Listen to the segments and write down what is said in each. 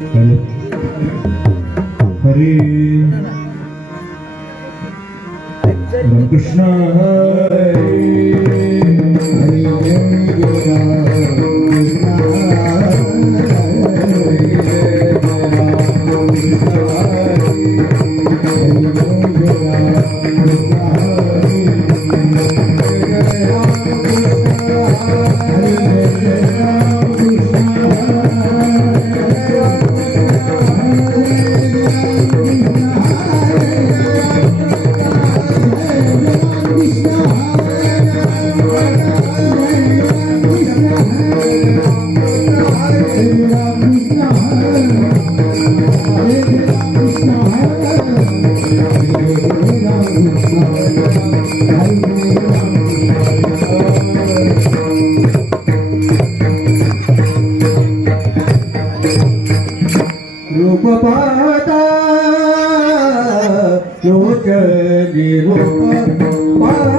हरे रामकृष्ण रूप पाता लोक रूप पाता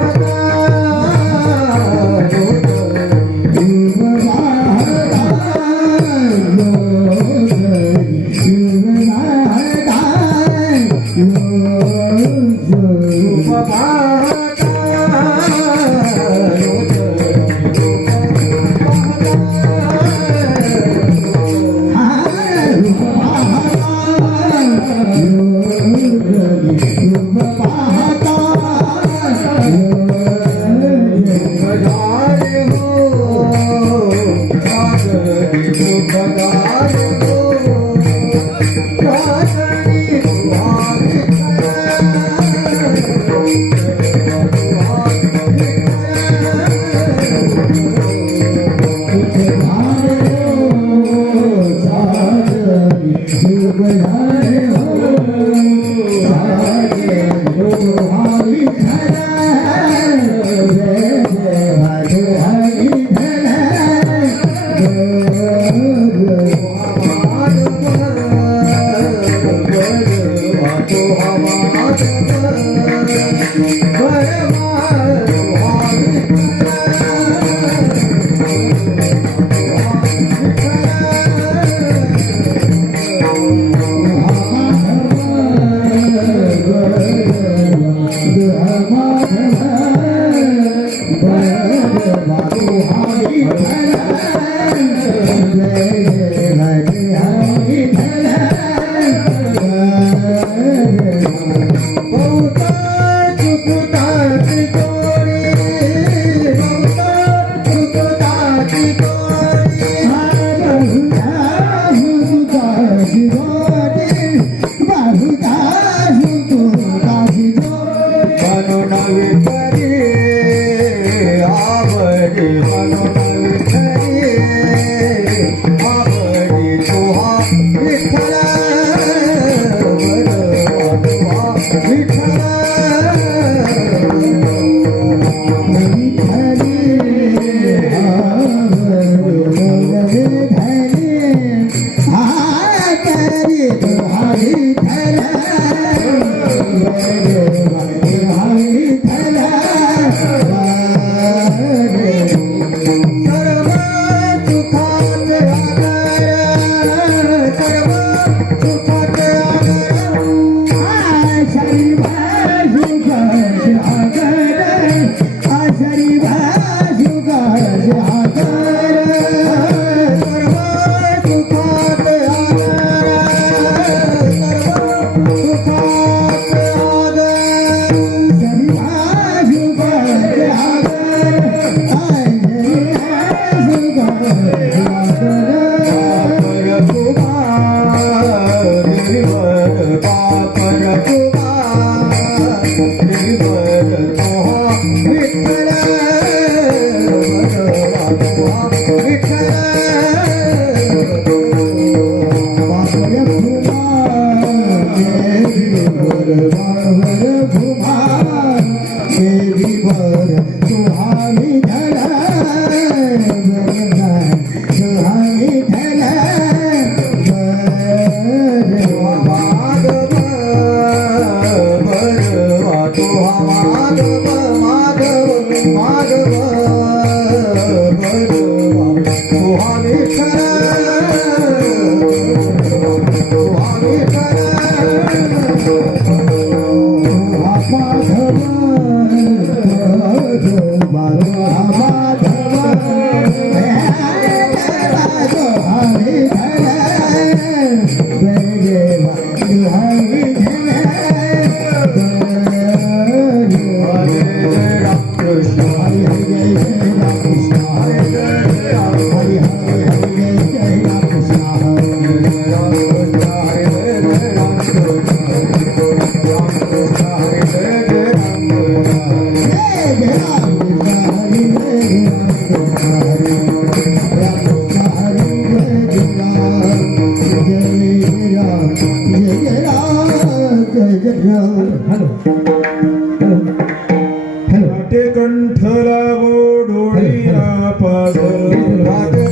वाटे कंठ लागो डोळिया पाझर वाटे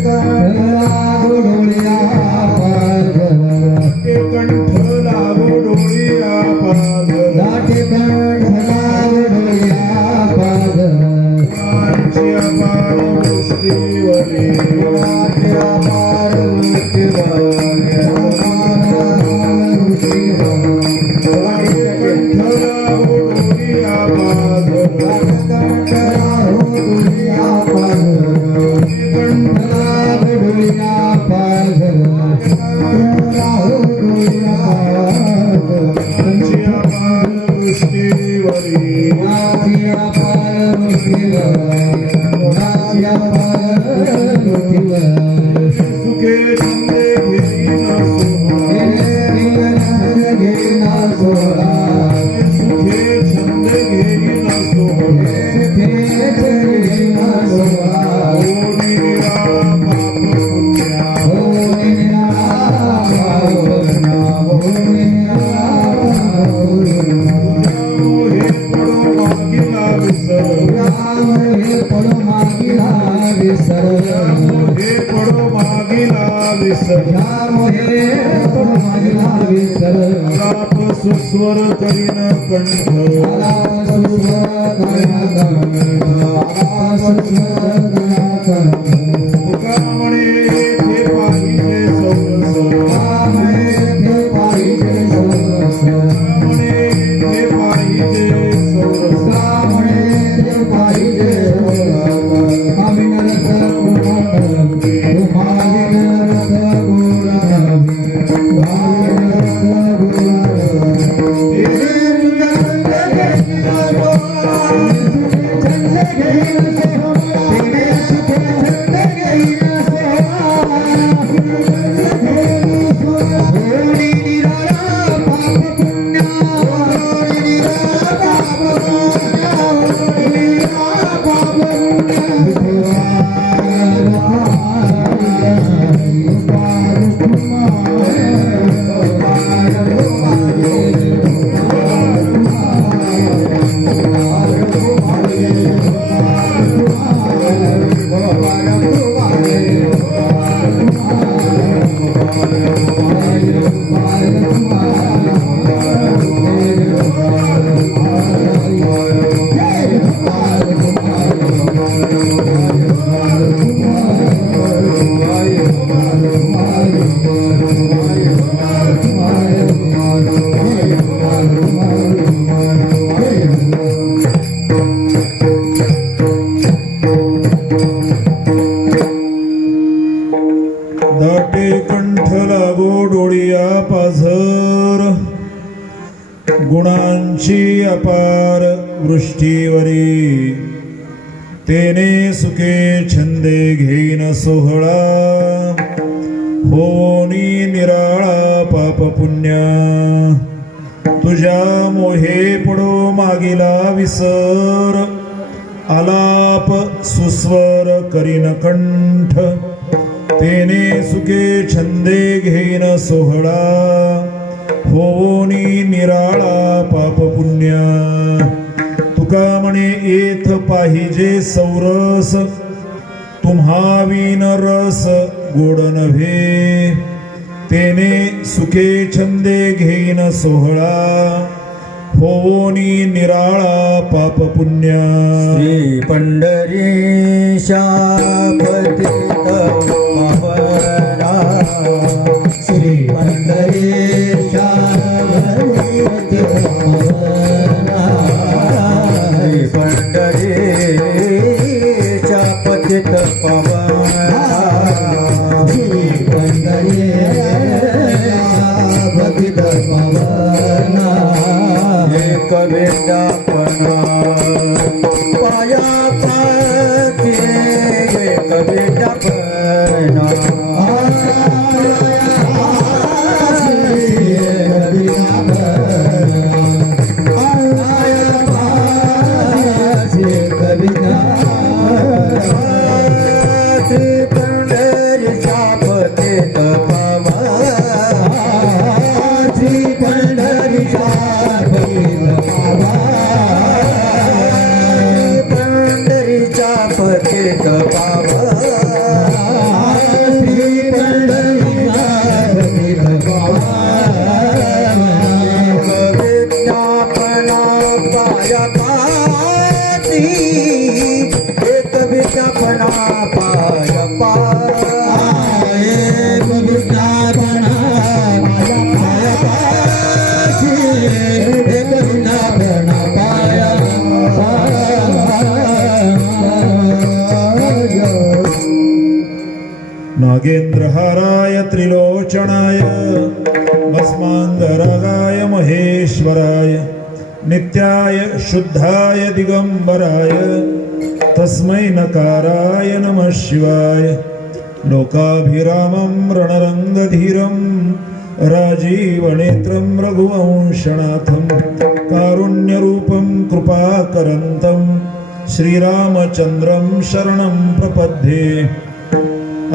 कंठ लागो डोळिया पाझर आमची अपार दृष्टीवरी वाटे कंठ लागो डोळिया आमची अपार दृष्टीवरी सुखे छंदे घेईन सोहळा सुखे छंदे घेईन सोहळा ओढी निराळा पाप पुण्या हे पडो मागिला विसर हे पडो मागिला विसर ताप सुस्वर करीन कंठ तुका म्हणे ते पाहिजे सौरस म्हणे ते पाहिजे सौरस दाटे कंठ लागो डोळिया पाझर गुणांची अपार वृष्टीवरी तेने सुखे छंदे घेईन सोहळा होनी निराळा पाप पुण्या तुझ्या मोहे पडो मागिला विसर आलाप सुस्वर करीन कंठ तेने सुखे छंदे घेईन सोहळा होनी निराळा पाप पुण्या तुका म्हणे येथ पाहिजे सौरस तुम्हा विन रस गोड नव्हे तेने सुखे छंदे घेईन सोहळा होनी निराळा पाप पुण्या श्री पंढरीशा पतित पावना श्री पंढरीशा पतित पावना श्री पंढरीशा पतित पावना श्री पंढरीशा पतित पावना एक वेदापना पाया पाते एक वेदापना भस्मांगरागाय महेश्वराय नित्याय शुद्धाय दिगंबराय तस्मै नकाराय नमः शिवाय लोकाभिरामं रणरंगधीरं राजीवनेत्रं रघुवंशनाथं कारुण्यरूपं कृपाकरन्तं श्रीरामचन्द्रं शरणं प्रपद्ये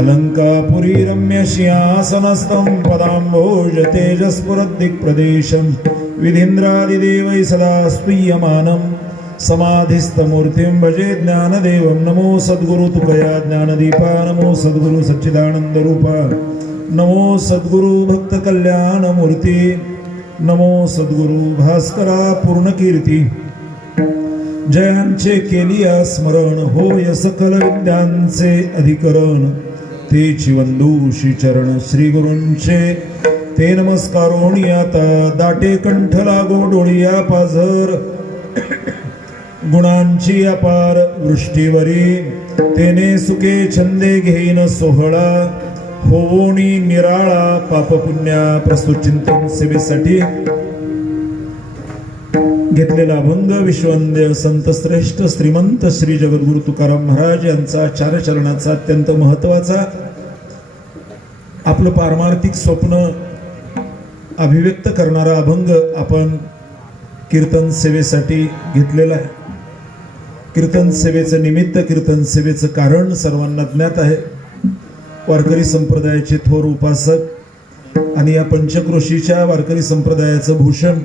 अलंकापुरी रम्य सिंहासनस्थं पदाम्भोज तेजस्फुरद्दिक्प्रदेशं विधीन्द्रादिदेवैः सदा स्तूयमानं समाधिस्थमूर्तिं भजे ज्ञानदेवं नमो सद्गुरु तुकया ज्ञानदीपा नमो सद्गुरु सच्चिदानंदरूपा नमो सद्गुरु भक्त कल्याणमूर्ती नमो सद्गुरु भास्करा पूर्णकीर्ती जयांचे केलिया स्मरण होय सकल विद्यांचे अधिकरण तेची वंदू श्रीचरण श्री गुरूंचे ते नमस्कारोणी आता दाटे कंठ लागो डोळिया पाझर गुणांची अपार वृष्टीवरी तेने सुखे छंदे घेईन सोहळा होवोनी निराळा पापपुण्या प्रस्तुत चिंतन सेवेसाठी घेतलेला अभंग विश्ववंद्य संत श्रेष्ठ श्रीमंत श्री जगद्गुरु तुकाराम महाराज यांचा चारचरणाचा अत्यंत महत्वाचा आपलं पारमार्थिक स्वप्न अभिव्यक्त करणारा अभंग आपण कीर्तन सेवेसाठी घेतलेला आहे. कीर्तन सेवेचं निमित्त कीर्तन सेवेचं कारण सर्वांना ज्ञात आहे. वारकरी संप्रदायाचे थोर उपासक आणि या पंचक्रोशीच्या वारकरी संप्रदायाचं भूषण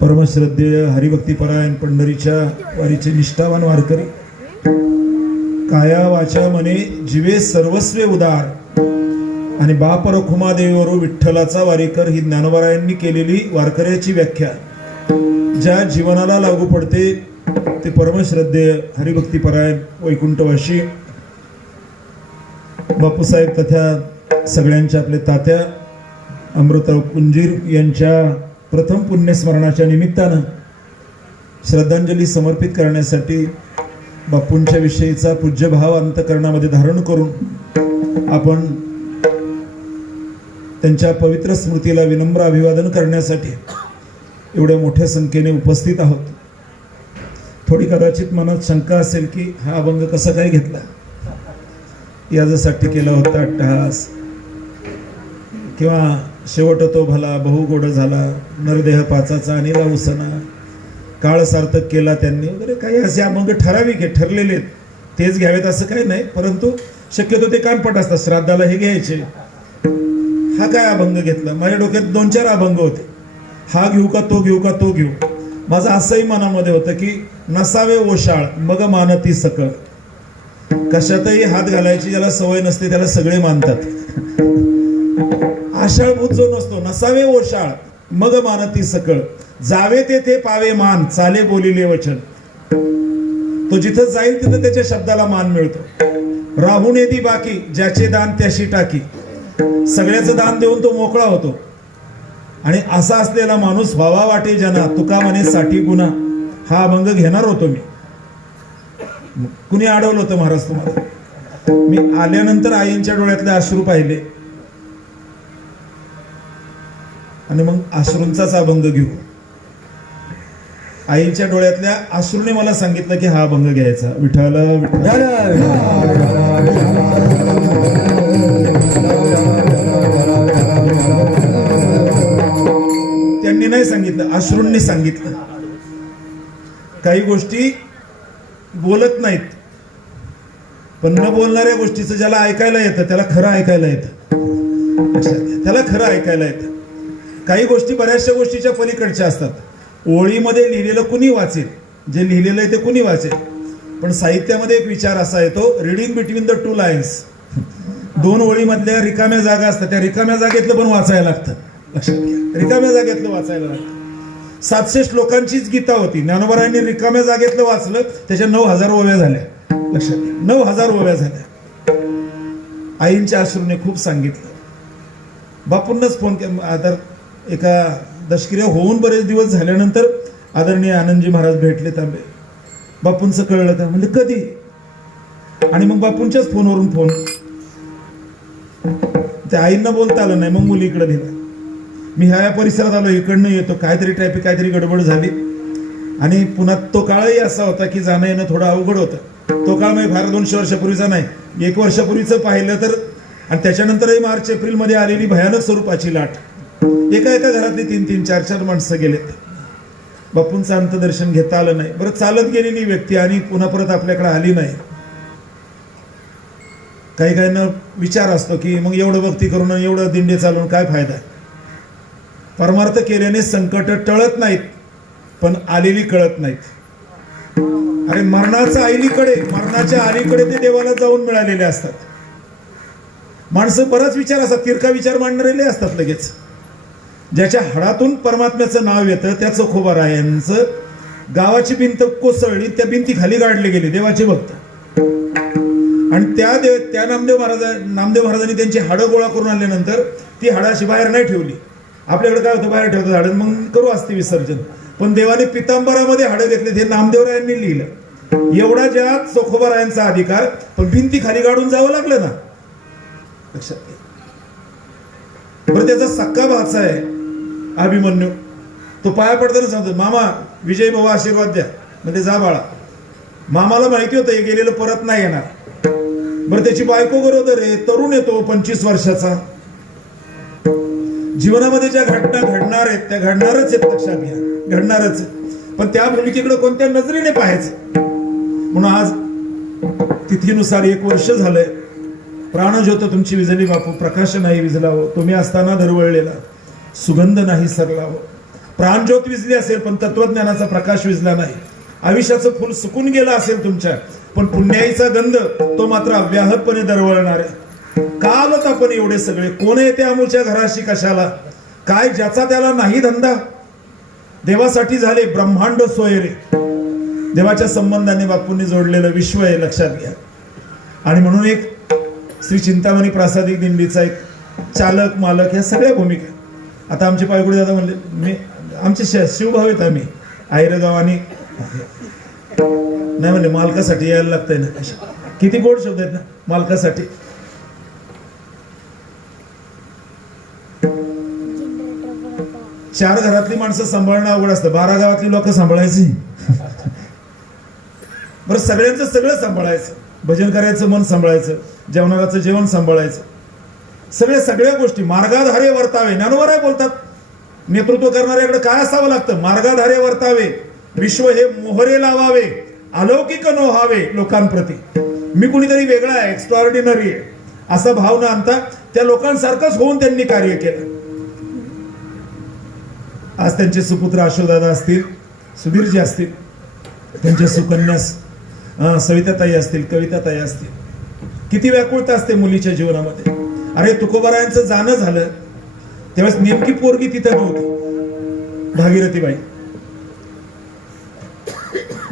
परमश्रद्धेय हरिभक्तीपरायण पंढरीच्या वारीचे निष्ठावान वारकरी काया वाचा मने जीवे सर्वस्वे उदार आणि बाप रखुमा देवरो विठ्ठलाचा वारीकर ही ज्ञानोबारायांनी केलेली वारकऱ्याची व्याख्या ज्या जीवनाला लागू पडते ते परमश्रद्धेय हरिभक्तीपरायण वैकुंठवासी बापूसाहेब तथा सगळ्यांच्या आपले तात्या अमृतराव कुंजीर यांच्या प्रथम पुण्यस्मरणाच्या निमित्तानं श्रद्धांजली समर्पित करण्यासाठी बापूंच्या विषयीचा पूज्यभाव अंतकरणामध्ये धारण करून आपण त्यांच्या पवित्र स्मृतीला विनम्र अभिवादन करण्यासाठी एवढ्या मोठ्या संख्येने उपस्थित आहोत. थोडी कदाचित मनात शंका असेल की हा अभंग कसा काय घेतला, याच्यासाठी केला होता अट्टहास किंवा शेवट तो भला बहु गोड झाला नरदेह पाचाचा अनिला उसना काळ सार्थक केला त्यांनी वगैरे काही असे अभंग ठराविक आहे, ठरलेले आहेत, तेच घ्यावेत असं काही नाही. परंतु शक्यतो ते कानपट असतात, श्राद्धाला हे घ्यायचे. हा काय अभंग घेतला, माझ्या डोक्यात 2-4 अभंग होते, हा घेऊ का तो घेऊ का तो घेऊ. माझं असंही मनामध्ये होतं की नसावे ओशाळ मग मानती सकळ. कशातही हात घालायची ज्याला सवय नसते त्याला सगळे मानतात. आषाढभूत जो नसतो नसावे ओशाळ मग मानती सकळ जावे तेथे पावे मान चाले बोलिले वचन. तो जिथं जाईल तिथं त्याच्या शब्दाला मान मिळतो. राहून येती बाकी ज्याचे दान त्याशी टाकी. सगळ्याचं दान देऊन तो मोकळा होतो आणि असा असलेला माणूस व्हावा वाटे जना तुका म्हणे साठी गुन्हा. हा अभंग घेणार होतो मी, कुणी अडवलं होतं महाराज तुम्हाला. मी आल्यानंतर आईंच्या डोळ्यातले अश्रू पाहिले आणि मग अश्रूंचाच अभंग घेऊ. आईच्या डोळ्यातल्या अश्रूने मला सांगितलं की हा अभंग घ्यायचा. विठ्ठल त्यांनी नाही सांगितलं, अश्रूंनी सांगितलं. काही गोष्टी बोलत नाहीत पण न बोलणाऱ्या गोष्टीचं ज्याला ऐकायला येतं त्याला खरं ऐकायला येतं. त्याला खरं ऐकायला येतं. काही गोष्टी बऱ्याचशा गोष्टीच्या पलीकडच्या असतात. ओळीमध्ये लिहिलेलं कुणी वाचेल, जे लिहिलेलं आहे ते कुणी वाचेल, पण साहित्यामध्ये एक विचार असा येतो, रिडिंग बिटवीन द 2 लाईन्स. 2 ओळीमधल्या रिकाम्या जागा असतात, त्या रिकाम्या जागेतलं पण वाचायला लागतं. लक्षात घ्या, रिकाम्या जागेतलं वाचायला लागतं. 700 श्लोकांचीच गीता होती, ज्ञानोबारायांनी रिकाम्या जागेतलं वाचलं, त्याच्या 9000 ओव्या झाल्या. लक्षात घ्या, 9000 ओव्या झाल्या. आईंच्या अश्रूने खूप सांगितलं. बापूंनाच फोन केला. आता एका दशक्रिया होऊन बरेच दिवस झाल्यानंतर आदरणीय आनंदजी महाराज भेटले तांबे. बापूंचं कळलं का, म्हणजे कधी. आणि मग बापूंच्याच फोनवरून फोन. त्या आईंना बोलता आलं नाही, मग मुलीकडे दिलं. मी ह्या परिसरात आलो, इकडनं येतो, काहीतरी ट्रॅफिक काहीतरी गडबड झाली आणि पुन्हा तो काळही असा होता की जाणं येणं थोडं अवघड होतं. तो काळ म्हणजे फार 200 वर्षापूर्वीचा नाही, 1 वर्षापूर्वीचं पाहिलं तर. आणि त्याच्यानंतरही मार्च एप्रिलमध्ये आलेली भयानक स्वरूपाची लाट. एका एका घरातली 3-3, 4-4 माणसं गेलेत. बापूंचं अंतदर्शन घेता आलं नाही. बरं, चालत गेलेली व्यक्ती आणि पुन्हा परत आपल्याकडे आली नाही. काही काहींना विचार असतो की मग एवढं भक्ती करून एवढं दिंडे चालवून काय फायदा. परमार्थ केल्याने संकट टळत नाहीत, पण आलेली कळत नाहीत. अरे मरणाच्या अलीकडे ते देवाला जाऊन मिळालेले असतात. माणसं बराच विचार असतात, तिरका विचार मांडणारे असतात. लगेच ज्याच्या हाडातून परमात्म्याचं नाव येतं त्या चोखोबारायांचं गावाची भिंत कोसळली, त्या भिंती खाली गाडले गेले देवाचे भक्त. आणि त्या नामदेव महाराजांनी त्यांची हाडं गोळा करून आणल्यानंतर ती हाडं अशी बाहेर नाही ठेवली. आपल्याकडे काय होतं, बाहेर ठेवतात हाडं, मग करू असते विसर्जन. पण देवाने पितांबरामध्ये हाडं घेतले, हे नामदेवरायांनी लिहिलं. एवढा ज्या चोखोबारायांचा अधिकार, पण भिंती खाली गाडून जावं लागलं ना. लक्षात घ्या. बरं, त्याचा सक्का भाचा आहे अभिमन्यू. तो पाया पडताना सांगतो, मामा विजय भाऊ आशीर्वाद द्या. म्हणजे जा बाळा. मामाला माहिती होतं हे गेलेलं परत नाही येणार. बरं, त्याची बायको गरोदर आहे, तरुण येतो 25 वर्षाचा. जीवनामध्ये ज्या घटना घडणार आहेत त्या घडणारच आहेत, लक्षात घ्या, घडणारच. पण त्या भूमिकेकडे कोणत्या नजरेने पाहायचं. म्हणून आज तिथीनुसार 1 वर्ष झालंय. प्राणज्योत तुमची विझली बापू, प्रकाश नाही विझला हो. तुम्ही असताना दरवळलेला सुगंध नाही सरला हो. प्राणज्योत विझली असेल पण तत्वज्ञानाचा प्रकाश विझला नाही. आयुष्याचं फुल सुकून गेलं असेल तुमच्या, पण पुण्याईचा गंध तो मात्र अव्याहतपणे दरवळणार आहे. का लोक आपण एवढे सगळे, कोण येते अमूच्या घराशी कशाला, काय ज्याचा त्याला नाही धंदा. देवासाठी झाले ब्रह्मांड सोयरे. देवाच्या संबंधाने बापूंनी जोडलेलं विश्व आहे, लक्षात घ्या. आणि म्हणून एक श्री चिंतामणी प्रासादिक दिंडीचा एक चालक मालक ह्या सगळ्या भूमिका. आता आमचे पायगुडे दादा म्हणले, मी आमचे शिवभाव आहेत आम्ही आयरगाव. आणि नाही म्हणले मालकासाठी यायला लागतंय ना. किती गोड शब्द आहेत ना, मालकासाठी. चार घरातली माणसं सांभाळणं अवघड असतं, 12 गावातली लोक सांभाळायची. बरं, सगळ्यांचं सगळं सांभाळायचं. भजन करायचं मन सांभाळायचं, जेवणाचं जेवण सांभाळायचं, सगळ्या गोष्टी. मार्गाधारे वर्तावे, ज्ञानोबा बोलतात. नेतृत्व करणाऱ्याकडे काय असावं लागतं, मार्गाधारे वर्तावे. विश्व हे मोहरे लावावे, अलौकिक नोहावे लोकांप्रती. मी कुणीतरी वेगळा आहे, एक्स्ट्राऑर्डिनरी आहे असा भाव न आणता त्या लोकांसारखंच होऊन त्यांनी कार्य केलं. आज त्यांचे सुपुत्र अशोकदादा असतील, सुधीरजी असतील, त्यांच्या सुकन्या सविताताई असतील, कविताताई असतील. किती व्याकुळता असते मुलीच्या जीवनामध्ये. अरे तुकोबारायांचं जाणं झालं त्यावेळेस नेमकी पोरगी तिथं नव्हती, भागीरथीबाई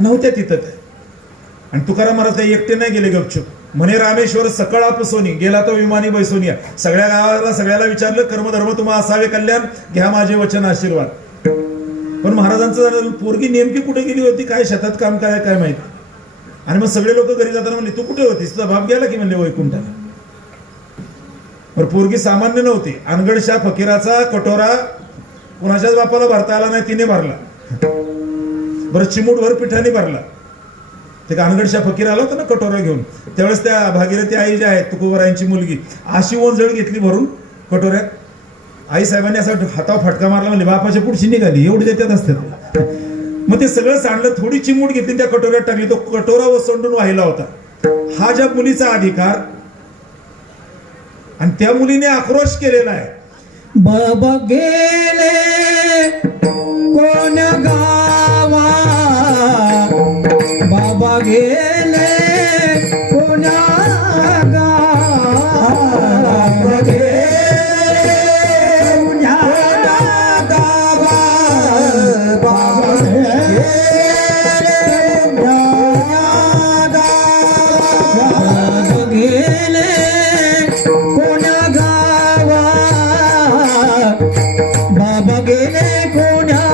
नव्हत्या तिथं. आणि तुकाराम महाराज काही एकटे नाही गेले गपचूप. म्हणे रामेश्वर सकळा पुसोनी, गेला तो विमानी बैसोनिया. सगळ्या गावाला सगळ्याला विचारलं, कर्मधर्म तुम्हा असावे कल्याण, घ्या माझे वचन आशीर्वाद. पण महाराजांचं पोरगी नेमकी कुठे गेली होती, काय शेतात काम कराय काय माहिती. आणि मग सगळे लोक घरी जाताना म्हणले, तू कुठे होतीस, तुझा बाप गेला की म्हणले वैकुंठाला. बरं, पोरगी सामान्य नव्हती. अनगडशा फकीराचा कटोरा कुणाच्याच बापाला भरता आला नाही, तिने भरला. बरं, चिमूटभर पिठाने भरला. ते अनगडशा फकीर आला होता ना कटोरा घेऊन. त्यावेळेस त्या भागीरथी आई ज्या आहेत तुकोबारायांची मुलगी, अशी ओंजळ घेतली भरून कटोऱ्यात. आई साहेबांनी असा हातावर फटका मारला, म्हणजे बापाच्या पुढची निघाली, एवढी देतात असतात. मग ते सगळं सांडलं, थोडी चिमूट घेतली त्या कटोऱ्यात टाकली, तो कटोरा ओसंडून वाहिला होता. हा ज्या मुलीचा अधिकार, आणि त्या मुलीने आक्रोश केलेला आहे. बाबा गेले कोण गावा, बाबा गेले कोण्या गावा, गेले कोण्या गावा, बाबा गेले कोण्या गावा, गेले कोण्या गावा, बाबा गेले कोण्या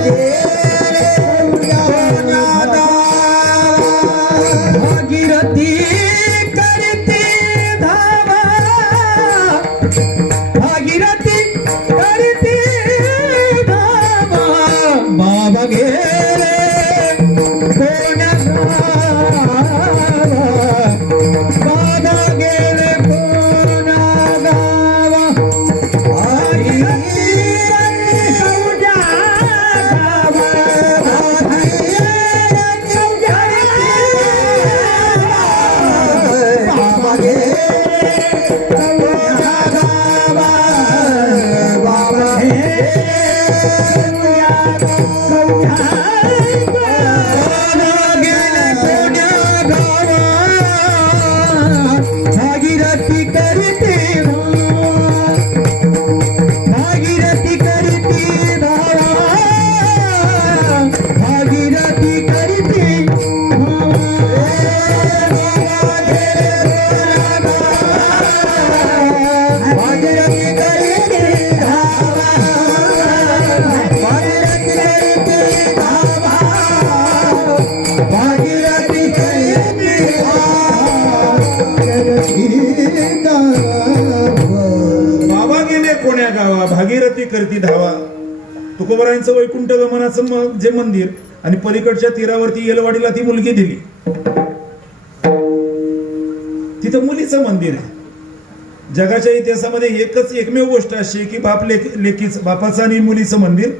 Yeah. करती धावा. तुकोबारायांचं वैकुंठ गमनाचं जे मंदिर आणि पलीकडच्या तीरावरती येलवाडीला ती मुलगी दिली, तिथं मुलीचं मंदिर आहे. जगाच्या इतिहासामध्ये एकमेव गोष्ट अशी की लेकीचं बापाचं आणि मुलीचं मंदिर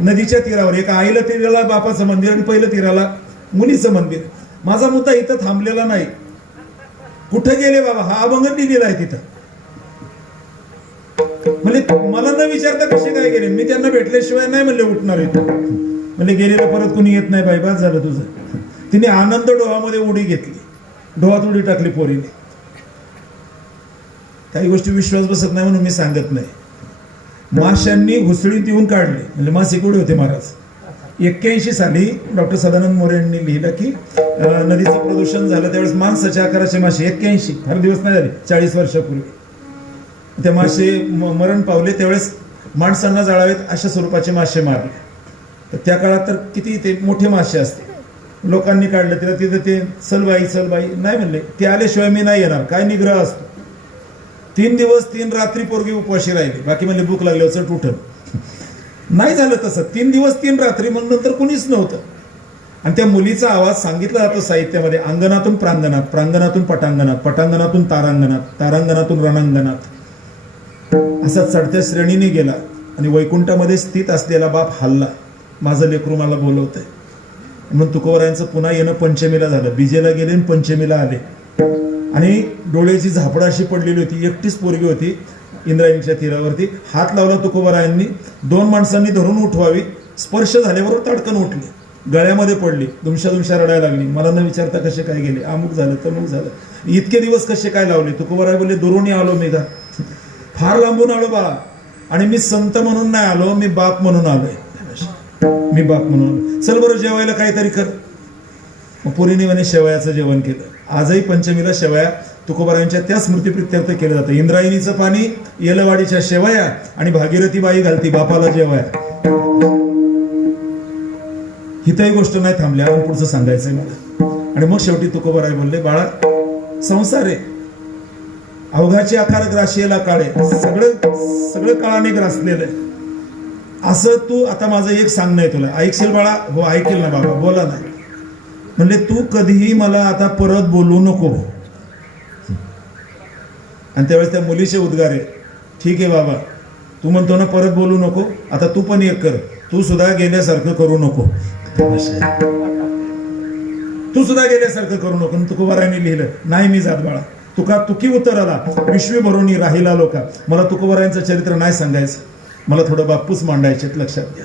नदीच्या तीरावर, एका आईला तीराला बापाचं मंदिर आणि पहिलं तीराला मुलीचं मंदिर. माझा मुद्दा इथं थांबलेला नाही. कुठं गेले बाबा, हा अभंग लिहिलेला आहे तिथं. म्हणजे मला न विचारता कसे काय गेले, मी त्यांना भेटल्याशिवाय नाही म्हणले उठणार इथं. म्हणजे गेलेलं परत कुणी येत नाही बाई, बस झालं तुझं. तिने आनंद डोहामध्ये उडी घेतली, डोहात उडी टाकली पोरीने. काही गोष्टी विश्वास बसत नाही म्हणून मी सांगत नाही. माशांनी घुसळीत येऊन काढले, म्हणजे मासे कुठे होते महाराज. 81 साली डॉक्टर सदानंद मोरे यांनी लिहिलं की नदीचं प्रदूषण झालं त्यावेळेस माणसाच्या आकाराचे मासे 81, फार दिवस नाही झाले, 40 वर्षापूर्वी ते मासे मरण पावले. त्यावेळेस माणसांना जाळावेत अशा स्वरूपाचे मासे मारले. तर त्या काळात तर किती ते मोठे मासे असते. लोकांनी काढलं तिला, तिथं ते चलबाई नाही म्हणले, ते आल्याशिवाय मी नाही येणार. काय निग्रह असतो. 3 दिवस 3 रात्री पोरगी उपवाशी राहिली. बाकी म्हणले भूक लागल्यावर चट उठल. नाही झालं तसं. 3 दिवस 3 रात्री म्हणून नंतर कुणीच नव्हतं. आणि त्या मुलीचा आवाज सांगितला जातो साहित्यामध्ये, अंगणातून प्रांगणात, प्रांगणातून पटांगणात, पटांगणातून तारांगणात, तारांगणातून रणांगणात, असा चढत्या श्रेणीने गेला. आणि वैकुंठामध्ये स्थित असलेला बाप हल्ला, माझं लेकरू मला बोलवतंय म्हणून तुकोबारायांचं पुन्हा येणं पंचमीला झालं. बीजेला गेले आणि पंचमीला आले. आणि डोळ्याची झापडं अशी पडलेली होती. एकटीच पोरगी होती इंद्रायणीच्या तीरावरती. हात लावला तुकोबारायांनी. 2 माणसांनी धरून उठवावी. स्पर्श झाल्याबरोबर ताडकन उठली, गळ्यामध्ये पडली, दुमशा रडायला लागली. मला न विचारता कसे काय गेले, अमुक झालं तमुक झालं. इतके दिवस कसे काय लावले. तुकोबाराय बोलले, दुरुणी आलो मी का, फार लांबून आलो बाळा. आणि मी संत म्हणून नाही आलो, मी बाप म्हणून आलोय. मी बाप म्हणून आलो. चल बरं जेवायला काहीतरी कर. मग पोरीने म्हणे शेवयाचं जेवण केलं. आजही पंचमीला शेवया तुकोबारायांच्या त्या स्मृतीप्रित्यर्थ केलं जातं. इंद्रायणीचं पाणी, येलवाडीच्या शेवया आणि भागीरथी बाई घालती बापाला जेवया. हिथही गोष्ट नाही थांबली, आणि पुढचं सांगायचंय मला. आणि मग शेवटी तुकोबाराय बोलले, बाळा संसार आहे, अवघाची आकार ग्राशीला काळे, सगळं काळाने ग्रासलेलं आहे. असं तू आता माझं एक सांगणं आहे तुला, ऐकशील बाळा. हो ऐकेल ना बाबा, बोला नाही. म्हणले तू कधीही मला आता परत बोलू नको. आणि त्यावेळेस त्या मुलीचे उद्गार आहे, ठीक आहे बाबा, तू म्हणतो ना परत बोलू नको, आता तू पण एक कर, तू सुद्धा गेल्यासारखं करू नको. तू सुद्धा गेल्यासारखं करू नको. तुकोबारायांनी लिहिलं, नाही मी जात बाळा, तुकी उतराला विश्वी भरून राहिला लोका. मला तुकोबारायांचं चरित्र नाही सांगायचं, मला थोडं बापूच मांडायचे, लक्षात घ्या.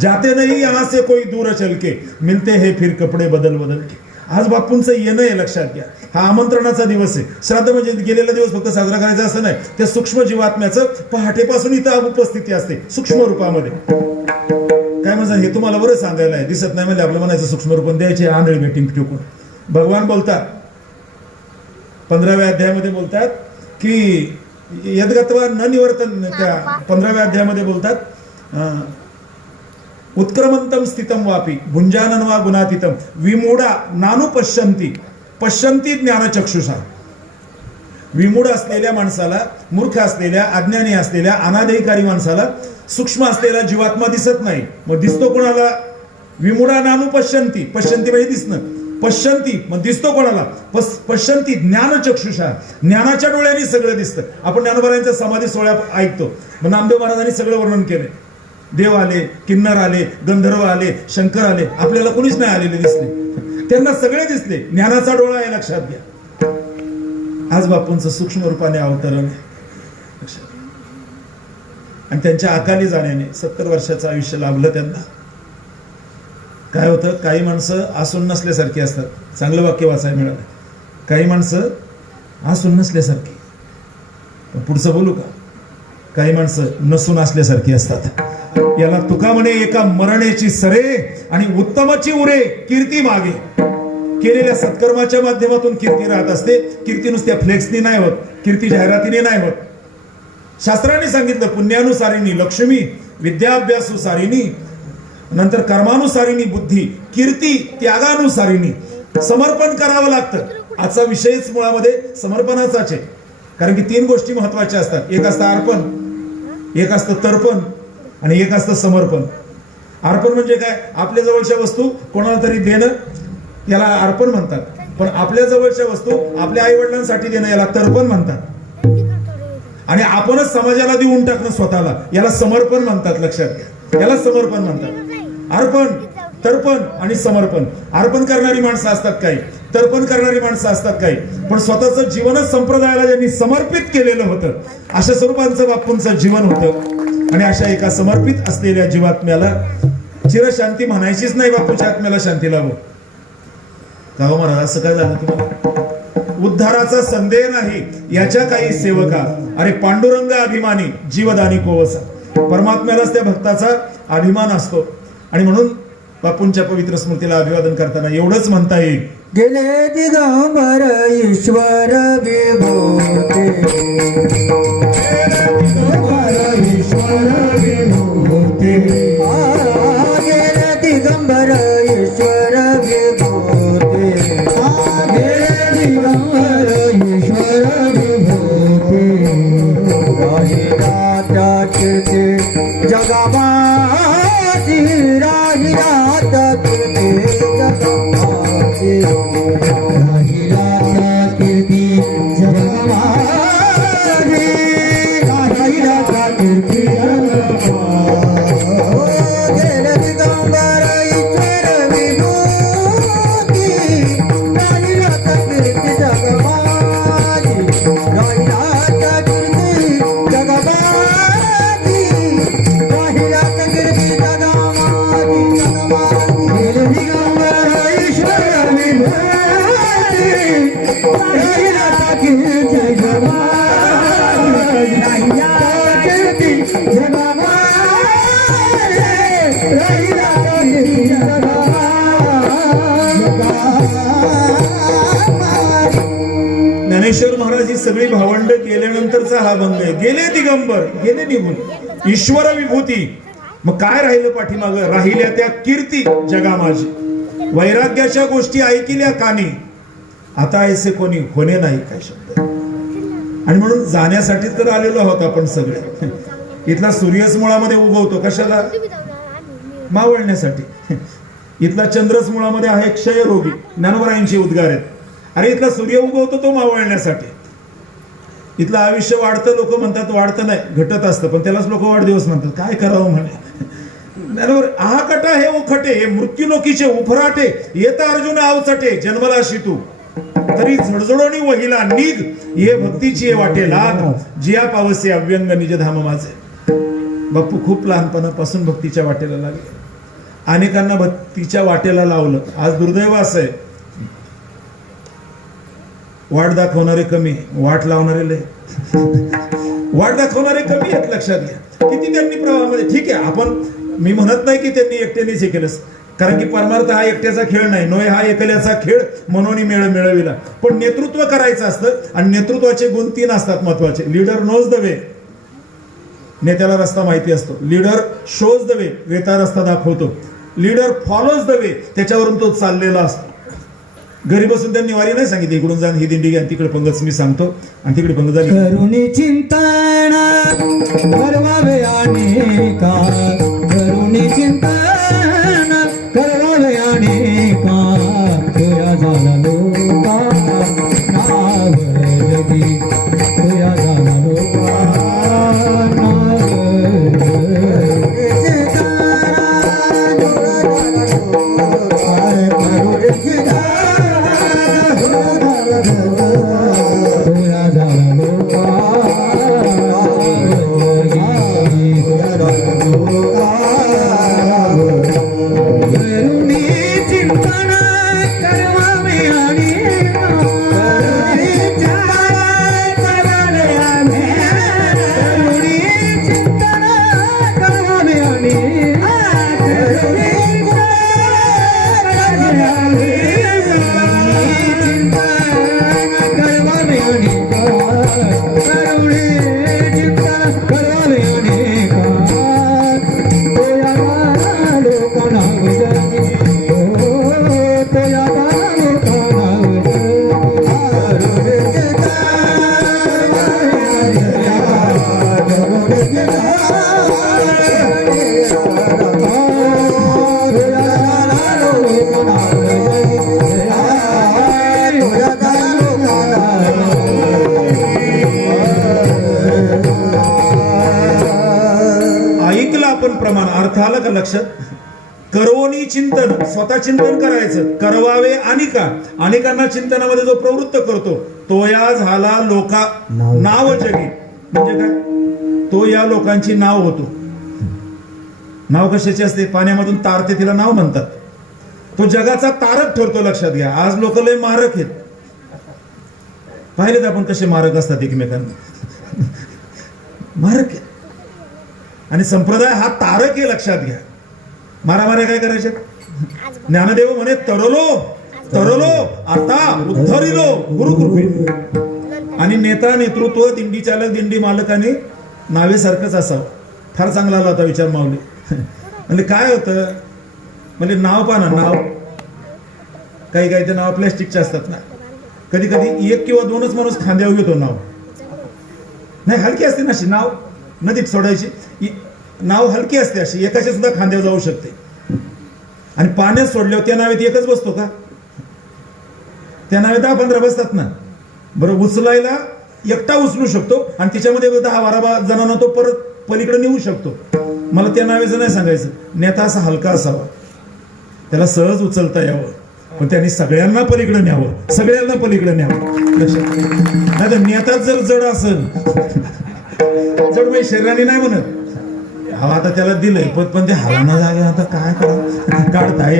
जाते नाही यहाँ से कोई दूर चल के, मिलते हे फिर कपडे बदल के. आज बापूंचं येणं आहे, लक्षात घ्या. हा आमंत्रणाचा दिवस आहे. श्राद्ध म्हणजे गेलेला दिवस फक्त साजरा करायचा असं नाही. त्या सूक्ष्म जीवात्म्याचं पहाटेपासून इथं उपस्थिती असते सूक्ष्म रूपामध्ये. काय म्हणतात हे तुम्हाला बरं सांगायला आहे, दिसत नाही म्हणजे आपलं म्हणायचं सूक्ष्म रूप द्यायचे आंधळी मीटिंग ठेवून. भगवान बोलतात 15व्या अध्यायामध्ये बोलतात की यद्गत्वा न निवर्तन. त्या 15व्या अध्यायामध्ये बोलतात उत्क्रमंतम स्थितम वापी भुंजानन वा गुणातीतम विमूढा नानु पश्यंती ज्ञानचक्षुषा. विमूढ असलेल्या माणसाला, मूर्ख असलेल्या, अज्ञानी असलेल्या, अनाधिकारी माणसाला सूक्ष्म असलेला जीवात्मा दिसत नाही. मग दिसतो कोणाला? विमूढा नानु पश्यंती म्हणजे दिसणं. पश्यंती मग दिसतो कोणाला? पश्यंती ज्ञानचक्षुषा, ज्ञानाच्या डोळ्यांनी सगळं दिसतं. आपण ज्ञानोबारायांच्या समाधी सोहळ्या ऐकतो. मग नामदेव महाराजांनी सगळं वर्णन केलंय. देव आले, किन्नर आले, गंधर्व आले, शंकर आले, आपल्याला कोणीच नाही आलेले दिसले, त्यांना सगळे दिसले. ज्ञानाचा डोळा आहे, लक्षात घ्या. आज बापूंचं सूक्ष्म रूपाने अवतरण आहे, लक्षात घ्या. आणि त्यांच्या अकाली जाण्याने 70 वर्षाचं आयुष्य लाभलं त्यांना. काय होतं, काही माणसं आसून नसल्यासारखी असतात. चांगलं वाक्य वाचायला मिळालं. काही माणसं आसून नसल्यासारखी, पुढचं बोलू का? काही माणसं नसून असल्यासारखी असतात. याला तुका म्हणे एका मरण्याची सरे आणि उत्तमाची उरे कीर्ती मागे. केलेल्या सत्कर्माच्या माध्यमातून कीर्ती राहत असते. कीर्ती नुसत्या फ्लेक्सनी नाही होत, कीर्ती जाहिरातीने नाही होत. शास्त्राने सांगितलं पुण्यानुसारिणी लक्ष्मी, विद्याभ्यासुसारिणी, नंतर कर्मानुसारिणी बुद्धी, कीर्ती त्यागानुसारिणी. समर्पण करावं लागतं. आजचा विषयच मुळामध्ये समर्पणाचाच आहे. कारण की 3 गोष्टी महत्वाच्या असतात. एक असतं अर्पण, एक असतं तर्पण आणि एक असतं समर्पण. अर्पण म्हणजे काय? आपल्या जवळच्या वस्तू कोणाला तरी देणं याला अर्पण म्हणतात. पण आपल्या जवळच्या वस्तू आपल्या आई वडिलांसाठी देणं याला तर्पण म्हणतात. आणि आपणच समाजाला देऊन टाकणं स्वतःला याला समर्पण म्हणतात. लक्षात घ्या, याला समर्पण म्हणतात. अर्पण, तर्पण आणि समर्पण. अर्पण करणारी माणसं असतात काही, तर्पण करणारी माणसं असतात काही, पण स्वतःचं जीवनच संप्रदायाला ज्यांनी समर्पित केलेलं होतं अशा स्वरूपांचं बापूंचं जीवन होतं. आणि अशा एका समर्पित असलेल्या जीवात्म्याला चिरशांती म्हणायचीच नाही. बापूच्या आत्म्याला शांती लाभो. का हो महाराज, असं काय झालं तुम्हाला? उद्धाराचा संदेह नाही याच्या काही सेवका, अरे पांडुरंग अभिमानी जीवदानी कोवसा. परमात्म्यालाच त्या भक्ताचा अभिमान असतो. आणि म्हणून बापूंच्या पवित्र स्मृतीला अभिवादन करताना एवढंच म्हणता येईल, गेले दिगंबर ईश्वर विभूते, दिगंबर ईश्वर विभूते, गेले दिगंबर ईश्वर विभूते, गेले दिगंबर ईश्वर विभूते, राहिला त्या कीर्ती जगामाची, राहिला त्या कीर्ती जगामाची, राहिला त्या कीर्ती जगामाची, राहिला त्या कीर्ती जगामाची. गेले दिगंबर ईश्वर विभूती, राहिला त्या कीर्ती जगामाची, राहिला त्या कीर्ती जगामाची, राहिला त्या कीर्ती जगामाची, जगामाची. गेले दिगंबर ईश्वर विभूती, राहिला त्या कीर्ती जगामाची, राहिला त्या कीर्ती जगामाची, राहिला त्या कीर्ती जगामाची. ज्ञानेश्वर महाराज ही सगळी भावंड गेल्यानंतरचा हा भंग आहे. गेले दिगंबर, गेले निघून, ईश्वर विभूती. मग काय राहिलं पाठीमागं? राहिल्या त्या कीर्ती जगामाजी. वैराग्याच्या गोष्टी ऐकिल्या कानी, आता ऐसे कोणी होणे नाही. काय शब्द. आणि म्हणून जाण्यासाठी तर आलेलो आहोत आपण सगळे. इथला सूर्यच मुळामध्ये उगवतो कशाला? मावळण्यासाठी. इथला चंद्रच मुळामध्ये आहे क्षयरोगी. ज्ञानोबरायांचे उद्गार आहेत. अरे इथला सूर्य उगवतो तो मावळण्यासाठी. इथलं आयुष्य वाढतं, लोक म्हणतात वाढतं नाही, घटत असतं, पण त्यालाच लोक वाढदिवस म्हणतात. काय करावं म्हणे. बरोबर. हा कटा हे उखटे, हे मृत्यू लोकीचे उफराटे, येता अर्जुन आवचटे, जन्मला शितू तरी झडझडोनी वहिला निघ, ये भक्तीची ये वाटे लाग, जिया पावसे अव्यंग निज धाम माझे. बाप्पू खूप लहानपणापासून भक्तीच्या वाटेला लागले. अनेकांना भक्तीच्या वाटेला लावलं. आज दुर्दैव असं आहे, वाट दाखवणारे कमी, वाट लावणारे लय. वाट दाखवणारे कमी आहेत. लक्षात घ्या किती त्यांनी प्रवाहामध्ये. ठीक आहे, आपण, मी म्हणत नाही की त्यांनी एकट्यानेच हे केलं, कारण की परमार्थ हा एकट्याचा खेळ नाही, नोय हा एकल्याचा खेळ म्हणून मेळ मिळविला. पण नेतृत्व करायचं असतं आणि नेतृत्वाचे गुण 3 असतात महत्वाचे. लीडर नोज द वे, नेत्याला रस्ता माहिती असतो. लीडर शोज द वे, वेता रस्ता दाखवतो. लीडर फॉलोज द वे, त्याच्यावरून तो चाललेला असतो. घरी बसून त्यांनी वारी नाही सांगितली, इकडून जा ही दिंडी घ्या, तिकडे पंगत मी सांगतो आणि तिकडे पंगत झाली. करुणी चिंतन करवावे अनेका, करुणी चिंतन करवावे अनेका, तुया झाला लोका नाव जगी, तुया झाला लोका का लक्षात? करवोनी चिंतन, स्वतः चिंतन करायचं, करवावे अनिका, अनेकांना चिंतनामध्ये जो प्रवृत्त करतो तो या झाला लोका नाव जगी. म्हणजे काय? तो या लोकांची नाव होतो. नाव कशाची असते? पाण्यामधून तारते तिला नाव म्हणतात. तो जगाचा तारक ठरतो. लक्षात घ्या. आज लोक लय मारक आहेत. पाहिलेत आपण कसे मारक असतात एकमेकांना. मारक आहे. आणि संप्रदाय हा तारक आहे. लक्षात घ्या. मारामाऱ्या काय करायच्या? ज्ञानदेव म्हणे तरलो तरलो आता उद्धरिलो गुरुकृपे. आणि नेता नेतृत्व दिंडी चालक दिंडी मालकाने नावेसारखंच असावं. फार चांगला आला होता विचार माऊली. म्हणजे काय होतं? म्हणजे नाव पहा ना, नाव काही काही ते नाव प्लॅस्टिकचे असतात ना. कधी कधी एक किंवा दोनच माणूस खांद्यावर घेतो नाव. नाही, हलकी असते ना अशी नाव. नदीत सोडायची नाव हलकी असते अशी, एकाच्या सुद्धा खांद्यावर जाऊ शकते. आणि पाण्यात सोडल्यावर त्या नावेत एकच बसतो का? त्या नावेत 10-15 बसतात ना. बरं, उचलायला एकटा उचलू शकतो आणि तिच्यामध्ये 10-12 जणांना तो परत पलीकडे नेऊ शकतो. मला त्या नावेचं नाही सांगायचं. नेता असा हलका असावा, त्याला सहज उचलता यावं, पण त्यांनी सगळ्यांना पलीकडे न्यावं, सगळ्यांना पलीकडे न्यावं. लक्षात नाही तर नेताच जर जड असेल, जड म्हणजे शरीराने नाही म्हणत, हवा आता त्याला दिलंय पण ते हलाना जागे आता काय करा, काढताय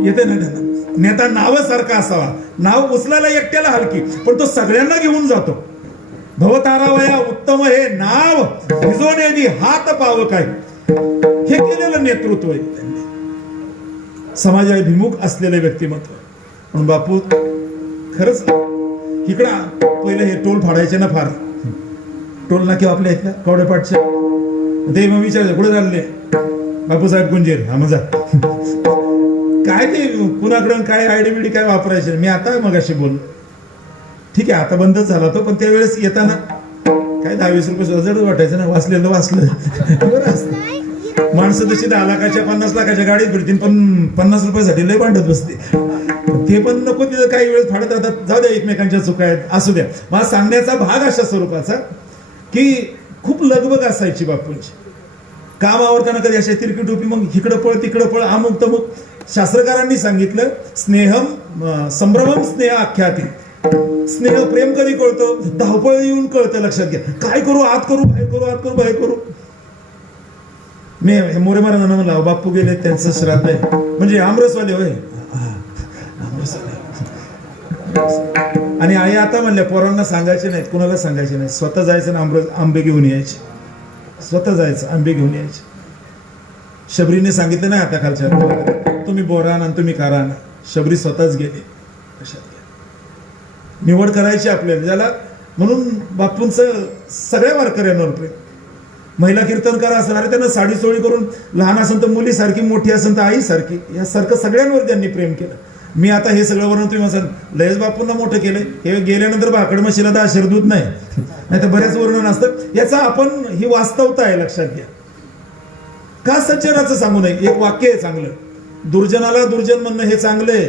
येते ना त्यांना. नेता नावासारखा असावा. नाव उचलायला एकट्याला हलकी, पण तो सगळ्यांना घेऊन जातो. भवतारावया उत्तम हे नाव भिजवण्याआधी हात पाव काय, हे केलेलं नेतृत्व आहे त्यांनी. समाजाभिमुख असलेले व्यक्तिमत्व. म्हणून बापू खरंच इकडं पहिले हे टोल फाडायचे ना फार. टोल नाके आपल्या इथल्या कवडेपाटच्या. ते मग विचारायचं कुठे चालले? बापूसाहेब गुंजेर. हा मजा काय ते कुणाकडून काय आयडी काय वापरायचे. मी आता मगाशी बोललो. ठीक आहे आता बंदच झाला तो, पण त्यावेळेस येताना काय 10-20 रुपये सुद्धा जड वाटायचं ना. वाचलेलं वाचलं. बरं असतं. माणसं तशी 10 लाखाच्या 50 लाखाच्या गाडीत फिरतील, पण 50 रुपयासाठी लय भांडत बसते. ते पण नको तिथं काही वेळेस फाडत राहतात. जाऊ द्या, एकमेकांच्या चुका आहेत असू द्या. मला सांगण्याचा भाग अशा स्वरूपाचा की खूप लगबग असायची बापूंची. काम आवडताना कधी अशा तिरकी टोपी, मग इकडं पळ तिकडं पळ, अमुक तमुक. शास्त्रकारांनी सांगितलं स्नेहम संभ्रमम स्नेह आख्याती. स्नेह प्रेम कधी कळतो? धावपळ येऊन कळतं. लक्षात घ्या. काय करू, आत करू, बाहेर करू, आत करू, बाहेर करू. मी मोरे महाराजांना म्हणला बापू गेले, त्यांचं श्राद्ध आहे. म्हणजे आमरसवाले होय. आणि आई आता म्हणल्या पोरांना सांगायचे नाहीत, कुणाला सांगायचे नाही. स्वतः जायचं ना आंबे घेऊन यायचे. स्वतः जायचं आंबे घेऊन यायचे. शबरीने सांगितलं नाही आता खालच्या तुम्ही बोरा आणि तुम्ही कारा ना. शबरी स्वतःच गेले. निवड करायची आपल्याला ज्याला. म्हणून बापूंचं सगळ्या वारकऱ्यांवर प्रेम. महिला कीर्तनकार असणार त्यांना साडी चोळी करून, लहान असेल तर मुलीसारखी, मोठी असेल तर आईसारखी, यासारखं सगळ्यांवर त्यांनी प्रेम केलं. मी आता हे सगळं वर्णन तुम्ही म्हणसाल लयच बापूंना मोठं केलंय. हे गेल्यानंतर भाकड म्हशीला 10 शिरदूत नाही, नाही तर बऱ्याच वर्णन असतं. याचा आपण ही वास्तवता आहे लक्षात घ्या. का सज्जनाचं सांगू नये? एक वाक्य आहे चांगलं. दुर्जनाला दुर्जन म्हणणं हे चांगलं आहे.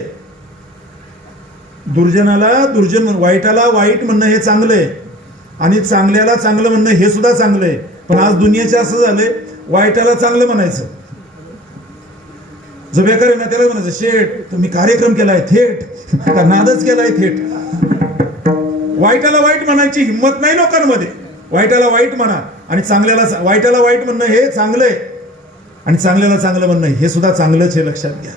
दुर्जनाला दुर्जन, वाईटाला वाईट म्हणणं हे चांगलं आहे. आणि चांगल्याला चांगलं म्हणणं हे सुद्धा चांगलं आहे. पण आज दुनियाचे असं झालंय, वाईटाला चांगलं म्हणायचं. जो बेकार आहे ना त्याला म्हणायचं शेठ तुम्ही कार्यक्रम केलाय थेट, का नादच केलाय थेट. वाईटाला वाईट म्हणायची हिंमत नाही लोकांमध्ये. वाईटाला वाईट म्हणा आणि चांगल्याला वाईटाला वाईट म्हणणं हे चांगलं आहे. आणि चांगल्याला चांगलं म्हणणं हे सुद्धा चांगलंच आहे. लक्षात घ्या.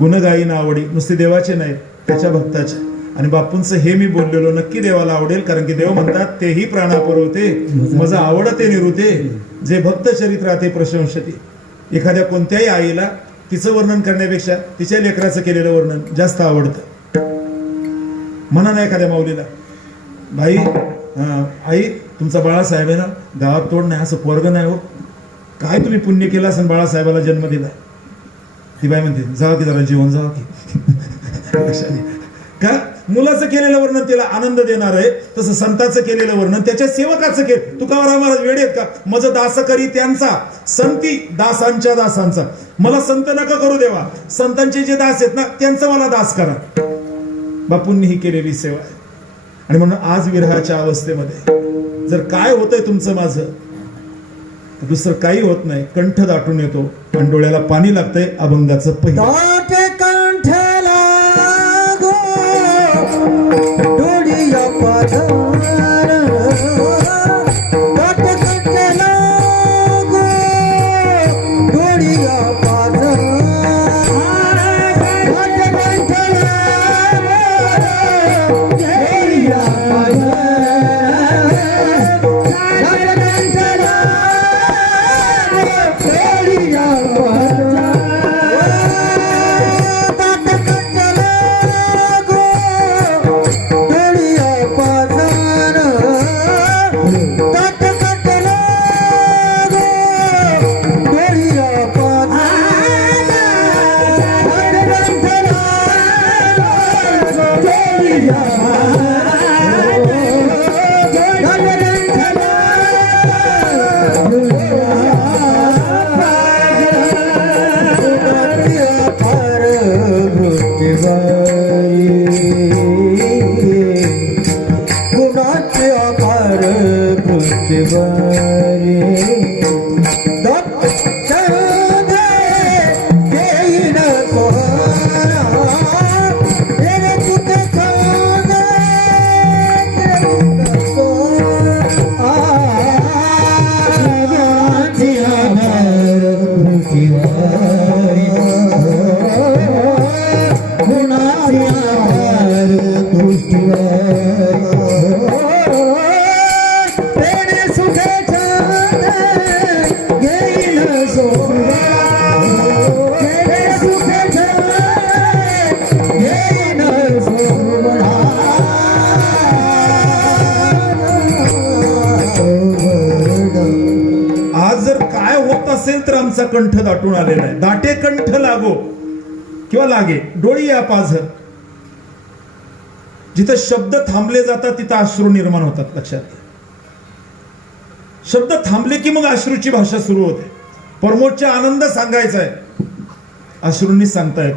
गुणगायी आवडी नुसते देवाचे नाहीत, त्याच्या भक्ताचे. आणि बापूंचं हे मी बोललेलो नक्की देवाला आवडेल. कारण की देव म्हणतात तेही प्राणा पुरवते मज आवडते निरुते, जे भक्त चरित्राते प्रशंसते. एखाद्या कोणत्याही आईला तिचं वर्णन करण्यापेक्षा तिच्या लेकराचं केलेलं वर्णन जास्त आवडतं. म्हणा ना एखाद्या माऊलीला भाई आई तुमचा बाळासाहेब आहे ना, गावात तोड नाही, असं पोरग नाही हो, काय तुम्ही पुण्य केलं असं बाळासाहेबाला जन्म दिला. ती बाई म्हणते जावा की जरा जीवन जावा की. का मुलाचं केलेलं वर्णन त्याला आनंद देणार आहे, तसं संताचं केलेलं वर्णन त्याच्या सेवकाचं केलं. तुकाराम महाराज वेडे आहेत का? मज दास करी त्यांचा संती दासांच्या दासांचा. मला संत नका करू देवा, संतांचे जे दास आहेत ना त्यांचं मला दास करा. बापूंनी ही केलेली सेवा आहे. आणि म्हणून आज विरहाच्या अवस्थेमध्ये जर काय होतंय तुमचं माझं, दुसरं काही होत नाही. कंठ दाटून येतो आणि डोळ्याला पाणी लागतंय. अभंगाचं पहिलं दाटे कंठ लागो डोळिया पाधार, दाटे कंठ लागो डोळिया पाधार, दाटे कंठ लागो डोळिया पाधार, दाटे कंठ लागो डोळिया असेल तर आमचा कंठ दाटून आलेला आहे. दाटे कंठ लागो किंवा लागे डोळी या पाझर. जिथं शब्द थांबले जातात तिथं अश्रू निर्माण होतात. लक्षात घ्या. शब्द थांबले की मग अश्रूची भाषा सुरू होते. परमोच्च आनंद सांगायचा आहे, अश्रूंनी सांगता येत.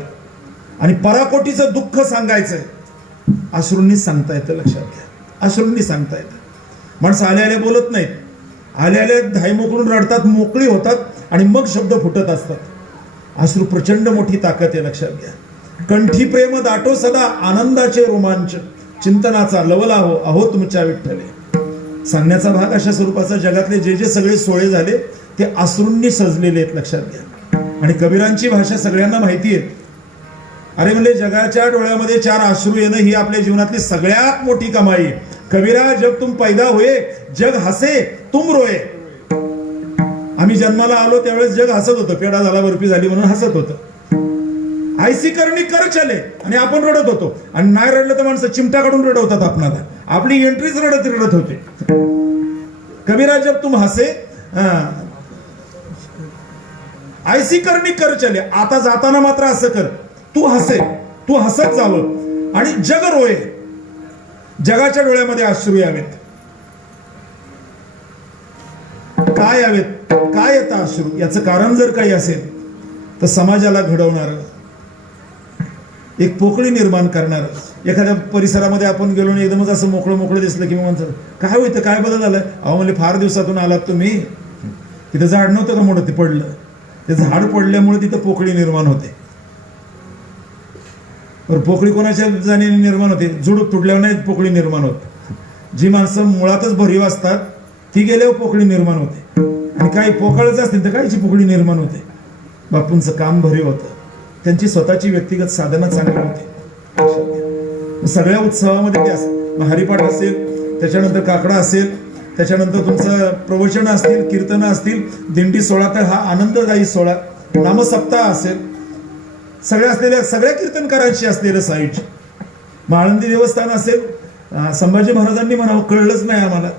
आणि पराकोटीचं दुःख सांगायचंय, अश्रूंनी सांगता येतं. लक्षात घ्या, अश्रूंनी सांगता येतं. माणसं आले आले बोलत नाहीत, आले आले धाई मोकळून रडतात, मोकळी होतात आणि मग शब्द फुटत असतात. अश्रू प्रचंड मोठी ताकद आहे. लक्षात घ्या. कंठी प्रेम दाटो सदा आनंदाचे रोमांच, चिंतनाचा लवला हो अहो तुमच्या विठ्ठले. सांगण्याचा भाग अशा स्वरूपाचा. जगातले जे जे सगळे सोहळे झाले ते अश्रूंनी सजलेले आहेत. लक्षात घ्या. आणि कबीरांची भाषा सगळ्यांना माहिती आहे. अरे म्हणजे जगाच्या डोळ्यामध्ये 4 अश्रू येणं ही आपल्या जीवनातली सगळ्यात मोठी कमाई आहे. कबीरा जब तुम पैदा होए जग हसे तुम रोए. आम्ही जन्माला आलो त्यावेळेस जग हसत होतं. पेढा झाला, बर्फी झाली म्हणून हसत होतं. आयसी करणी कर चले आणि आपण रडत होतो. आणि नाही रडलं तर माणसं चिमटा काढून रडवतात आपणाला. आपली एंट्रीच रडत रडत होते. कबीरा जब तुम हसे आयसी करणी कर चले. आता जाताना मात्र असं कर, तू हसे, तू हसत जावं आणि जग रोये. जगाच्या डोळ्यामध्ये अश्रू यावेत. काय यावेत, काय येतं अश्रू? याचं कारण जर काही असेल तर समाजाला घडवणार, एक पोकळी निर्माण करणार. एखाद्या परिसरामध्ये आपण गेलो आणि एकदमच असं मोकळं मोकळं दिसलं की मग म्हणतात काय होतं, काय बदल झालाय? अहो म्हणजे फार दिवसातून आलात तुम्ही. तिथं झाड नव्हतं का मोठं, ते पडलं. ते झाड पडल्यामुळे तिथं पोकळी निर्माण होते. पोकळी कोणाच्या जाणीने निर्माण होते? झुडूप तुटल्यावर नाही पोकळी निर्माण होत. जी माणसं मुळातच भरीव असतात ती गेल्यावर पोकळी निर्माण होते. आणि काही पोकळच असतील तर काहीची पोकळी निर्माण होते. बापूंचं काम भरीव होतं. त्यांची स्वतःची व्यक्तिगत साधना चांगली होती. सगळ्या उत्सवामध्ये ते असत. हरिपाठ असेल, त्याच्यानंतर काकडा असेल, त्याच्यानंतर तुमचं प्रवचन असतील, कीर्तन असतील, दिंडी सोहळा, तर हा आनंददायी सोहळा. नामसप्ताह असेल, सगळ्या असलेल्या सगळ्या कीर्तनकारांशी असलेलं साहित्य. आळंदी देवस्थान असेल, संभाजी महाराजांनी म्हणावं कळलंच नाही आम्हाला,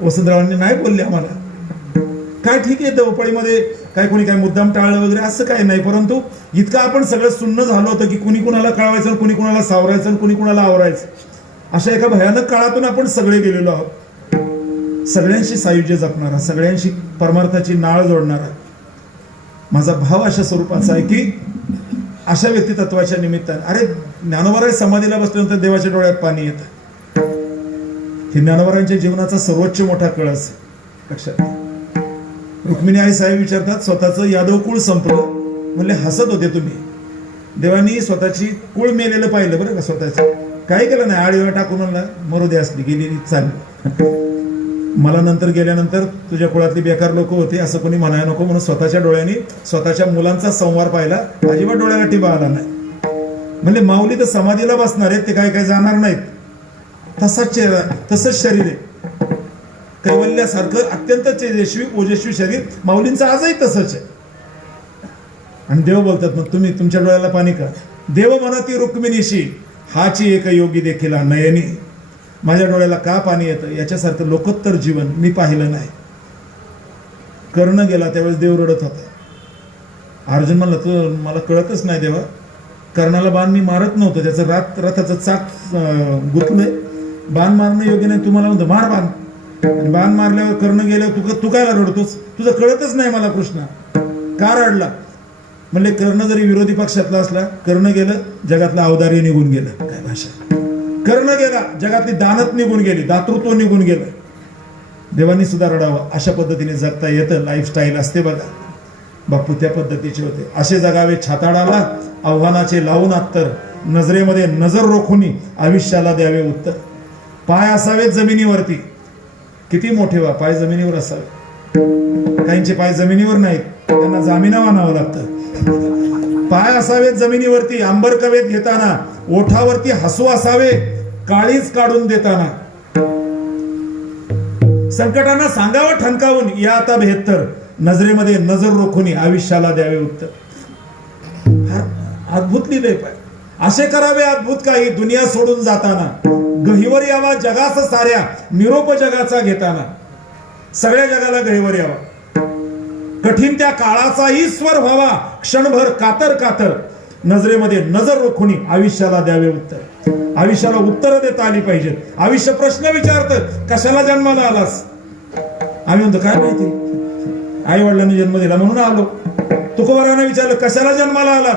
वसंतरावांनी नाही बोलले आम्हाला. काय ठीक आहे, दवपळीमध्ये काय कोणी काय मुद्दाम टाळलं वगैरे असं काही नाही. परंतु इतकं आपण सगळं सुन्न झालं होतं की कुणी कुणाला कळवायचं, कुणी कुणाला सावरायचं, कुणी कुणाला आवरायचं. अशा एका भयानक काळातून आपण सगळे गेलेलो आहोत. सगळ्यांशी सायुज्य जपणारा, सगळ्यांशी परमार्थाची नाळ जोडणारा माझा भाव अशा स्वरूपाचा आहे की अशा व्यक्तितत्वाच्या निमित्ताने. अरे ज्ञानोबा समाधीला बसल्यानंतर देवाच्या डोळ्यात पाणी येतं. हे ज्ञानोबांच्या जीवनाचा सर्वोच्च मोठा कळस. लक्षात रुक्मिणी आई साहेब विचारतात, स्वतःचं यादव कुळ संपलं. म्हणले हसत होते तुम्ही. देवानी स्वतःची कुळ मेलेलं पाहिलं बरं का स्वतःचं. काही केलं नाही, आडीवर टाकून म्हणलं मरू दे, असली गेली चालली. मला नंतर गेल्यानंतर तुझ्या कुळातली बेकार लोक होते असं कोणी म्हणायला नको म्हणून स्वतःच्या डोळ्यांनी स्वतःच्या मुलांचा संवार पाहिला. अजिबात डोळ्याला टिबा आला नाही. म्हणजे माऊली तर समाधीला बसणार आहेत, ते काय काय जाणार नाहीत. तसंच शरीर आहे. कैवल्यासारखं अत्यंत तेजस्वी ओजस्वी शरीर माऊलींचं आजही तसंच आहे. आणि देव बोलतात मग तुम्ही तुमच्या डोळ्याला पाणी का. देव म्हणती रुक्मिणीशी, हाची एक योगी देखील नयनी. माझ्या डोळ्याला का पाणी येतं, याच्यासारखं लोकोत्तर जीवन मी पाहिलं नाही. कर्ण गेला त्यावेळेस देव रडत होता. अर्जुन म्हणला तू मला कळतच नाही देवा, कर्णाला बाण मी मारत नव्हतो, त्याचं रथाचं चाक गुतलंय, बाण मारणं योग्य नाही. तुम्हाला म्हणतो मार बाण, आणि बाण मारल्यावर कर्ण गेल्यावर तू काय रडतोस, तुझं कळतच नाही मला कृष्णा, का रडला. म्हणले कर्ण जरी विरोधी पक्षातला असला, कर्ण गेलं जगातलं औदार्य निघून गेलं. काय भाषा. कर्ण गेला जगातली दानत निघून गेली, दातृत्व निघून गेलं. देवानी सुद्धा रडावं. अशा पद्धतीने जगता येतं. लाईफस्टाईल असते बघा. बापू त्या पद्धतीचे होते. असे जगावे छाताडाला, आव्हानाचे लावून अत्तर, नजरेमध्ये नजर रोखुनी आयुष्याला द्यावे उत्तर. पाय असावेत जमिनीवरती. किती मोठे वा पाय जमिनीवर असावे. काहींचे पाय जमिनीवर नाहीत, त्यांना जामिनावर आणावं लागतं. पाय असावेत जमिनीवरती, अंबर कवेत घेताना, ओठावरती हसू असावे काळीच काढून देताना. संकटांना सांगावं ठणकावून, या आता 72, नजरेमध्ये नजर रोखून आयुष्याला द्यावे उत्तर. अद्भुत लिहिलंय पाय. असे करावे अद्भुत काही दुनिया सोडून जाताना, गहिवर यावा जगाचा साऱ्या, निरोप जगाचा घेताना. सगळ्या जगाला गहिवर यावा. कठीण त्या काळाचाही स्वर व्हावा, क्षणभर कातर कातर, नजरेमध्ये नजर रोखून आयुष्याला द्यावे उत्तर. आयुष्याला उत्तर देता आली पाहिजेत. आयुष्य प्रश्न विचारतं, कशाला जन्माला आलास. आम्ही म्हणतो काय माहिती, आई वडिलांनी जन्म दिला म्हणून आलो. तुकोबाराने विचारलं कशाला जन्माला आला.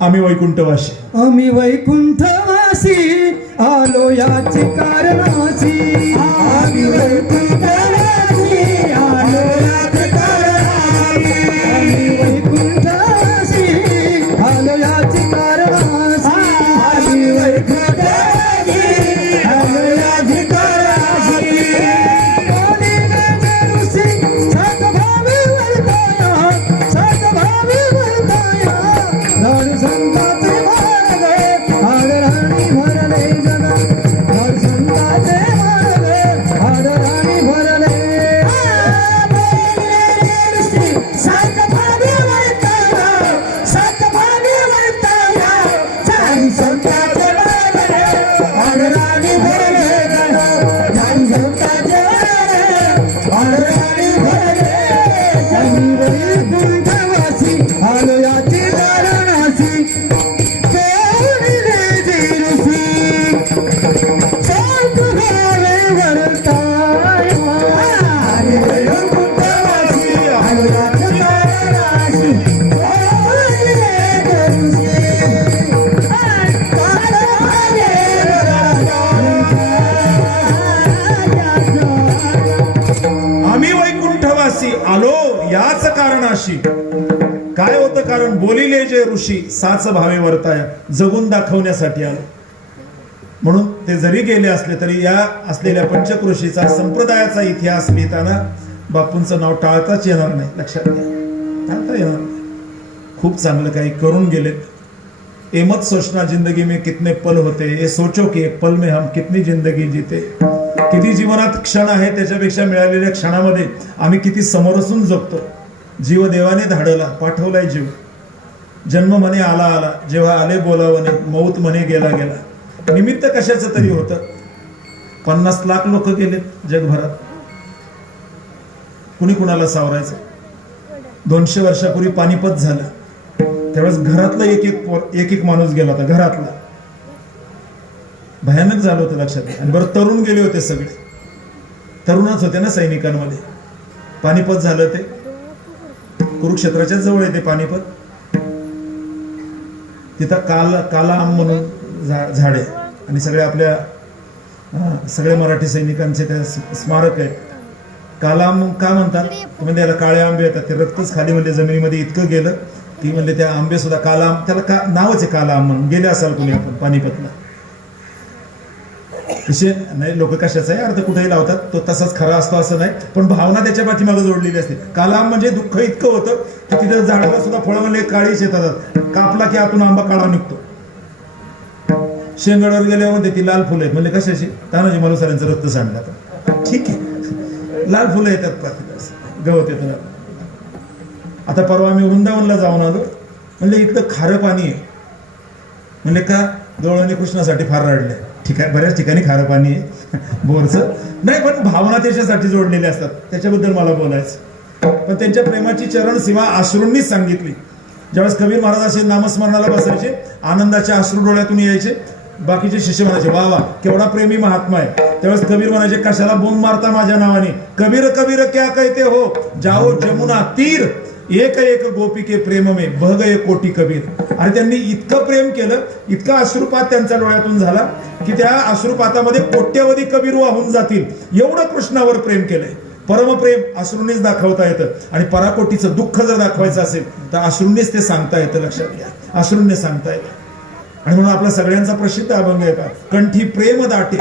आम्ही वैकुंठवासी. आम्ही वैकुंठवासी आलो याची कारणाची. आम्ही वैकुंठवासी आलो याची कारणाची. आम्ही वैकुंठवासी आलो याची कारणाची. आम्ही वैकुंठवासी आलो याची कारणाची. सतभावी वर्ताया, सतभावी वर्ताया, धड संताचे मार्गे आदराणी भरले जग. धड संताचे मार्गे आदराणी भरले. सतभावी वर्ताया, सतभावी वर्ताया, धड संताचे मार्गे आदराणी भरले जग. धड संताचे मार्गे आदराणी भरले. आम्ही वैकुंठवासी आलो याची कारणाची. केवढी दिवशी सात भावे वर्ताया. आम्ही वैकुंठवासी आलो याची कारणाची. केवढी दिवशी सात भावे आम्ही वैकुंठवासी आलो याच कारणाशी. काय होतं कारण, बोलिले जे ऋषी साच भावे वर्ताया, जगून दाखवण्यासाठी आलो. म्हणून ते जरी गेले असले तरी या असलेल्या पंचकृषीचा संप्रदायाचा इतिहास लिहिताना बापूंचं नाव टाळताच येणार नाही. लक्षात घ्या, टाळता येणार नाही. खूप चांगलं काही करून गेलेत. एमत सोचना जिंदगी में कितने पल होते, ये सोचो की एक पल में हम कितनी जिंदगी जीते. किती जीवनात क्षण आहे, त्याच्यापेक्षा मिळालेल्या क्षणामध्ये आम्ही किती समरसून जगतो. जीव देवाने धाडला, पाठवलाय जीव. जन्म म्हणे आला आला, जेव्हा आले बोलावणे, मौत म्हणे गेला गेला. निमित्त कशाचं तरी होतं. 50 लाख लोक गेलेत जगभरात, कुणी कुणाला सावरायचं. 200 वर्षापूर्वी पानिपत झालं, त्यावेळेस घरातला एक एक माणूस गेला होता. घरातला भयानक झालं होतं. लक्षात घ्या. आणि बरं तरुण गेले होते, सगळे तरुणच होते ना सैनिकांमध्ये. पानिपत झालं, ते कुरुक्षेत्राच्या जवळ येते पानिपत. तिथं कालाम म्हणून झाड आहे आणि सगळे आपल्या सगळ्या मराठी सैनिकांचे त्या स्मारक आहेत. कालाम का म्हणतात म्हणजे याला काळे आंबे येतात ते रक्तच खाली म्हणजे जमिनीमध्ये इतकं गेलं की म्हणजे त्या आंबे सुद्धा कालाम त्याला नावच आहे कालाम म्हणून गेले असाल कुणी आपण पानिपतला विषय नाही लोक कशाचा आहे अर्थ कुठेही लावतात तो तसाच खरा असतो असं नाही पण भावना त्याच्या पाठीमागे जोडलेली असते कालाम म्हणजे दुःख इतकं होतं की तिथं झाडाला सुद्धा फळं म्हणजे काळीच येतात कापला की आतून आंबा काळा निघतो शेंगडावर गेल्यावर म्हणते ती लाल फुलं आहेत म्हणजे कशाची तानाजी मालुसऱ्यांचं रक्त सांडलं ठीक आहे लाल फुलं येतात पाठी गवत येतं आता परवा आम्ही वृंदावनला जाऊन आलो म्हणजे इतकं खारं पाणी आहे म्हणजे का गवळणी कृष्णासाठी फार रडले बऱ्याच ठिकाणी खारं पाणी आहे बोरचं नाही पण भावना त्याच्यासाठी जोडलेल्या असतात त्याच्याबद्दल मला बोलायचं पण त्यांच्या प्रेमाची चरण सीमा अश्रूंनीच सांगितली ज्यावेळेस कबीर महाराज असे नामस्मरणाला बसायचे आनंदाचे अश्रू डोळ्यातून यायचे बाकीचे शिष्य म्हणायचे वा वा केवढा प्रेमी महात्मा आहे त्यावेळेस कबीर म्हणायचे कशाला बोंब मारता माझ्या नावाने कबीर कबीर क्या कहते हो जाओ जमुना तीर एक एक गोपी के प्रेम में बह गए कोटी कबीर आणि त्यांनी इतकं प्रेम केलं इतका अश्रुपात त्यांच्या डोळ्यातून झाला की त्या अश्रुपातामध्ये कोट्यवधी कबीर वाहून जातील एवढं कृष्णावर प्रेम केलंय परमप्रेम अश्रूंनीच दाखवता येतं आणि पराकोटीचं दुःख जर दाखवायचं असेल तर अश्रूंनीच ते सांगता येतं लक्षात घ्या अश्रूंनी सांगता येतं आणि म्हणून आपला सगळ्यांचा प्रसिद्ध अभंग आहे का कंठी प्रेम दाटे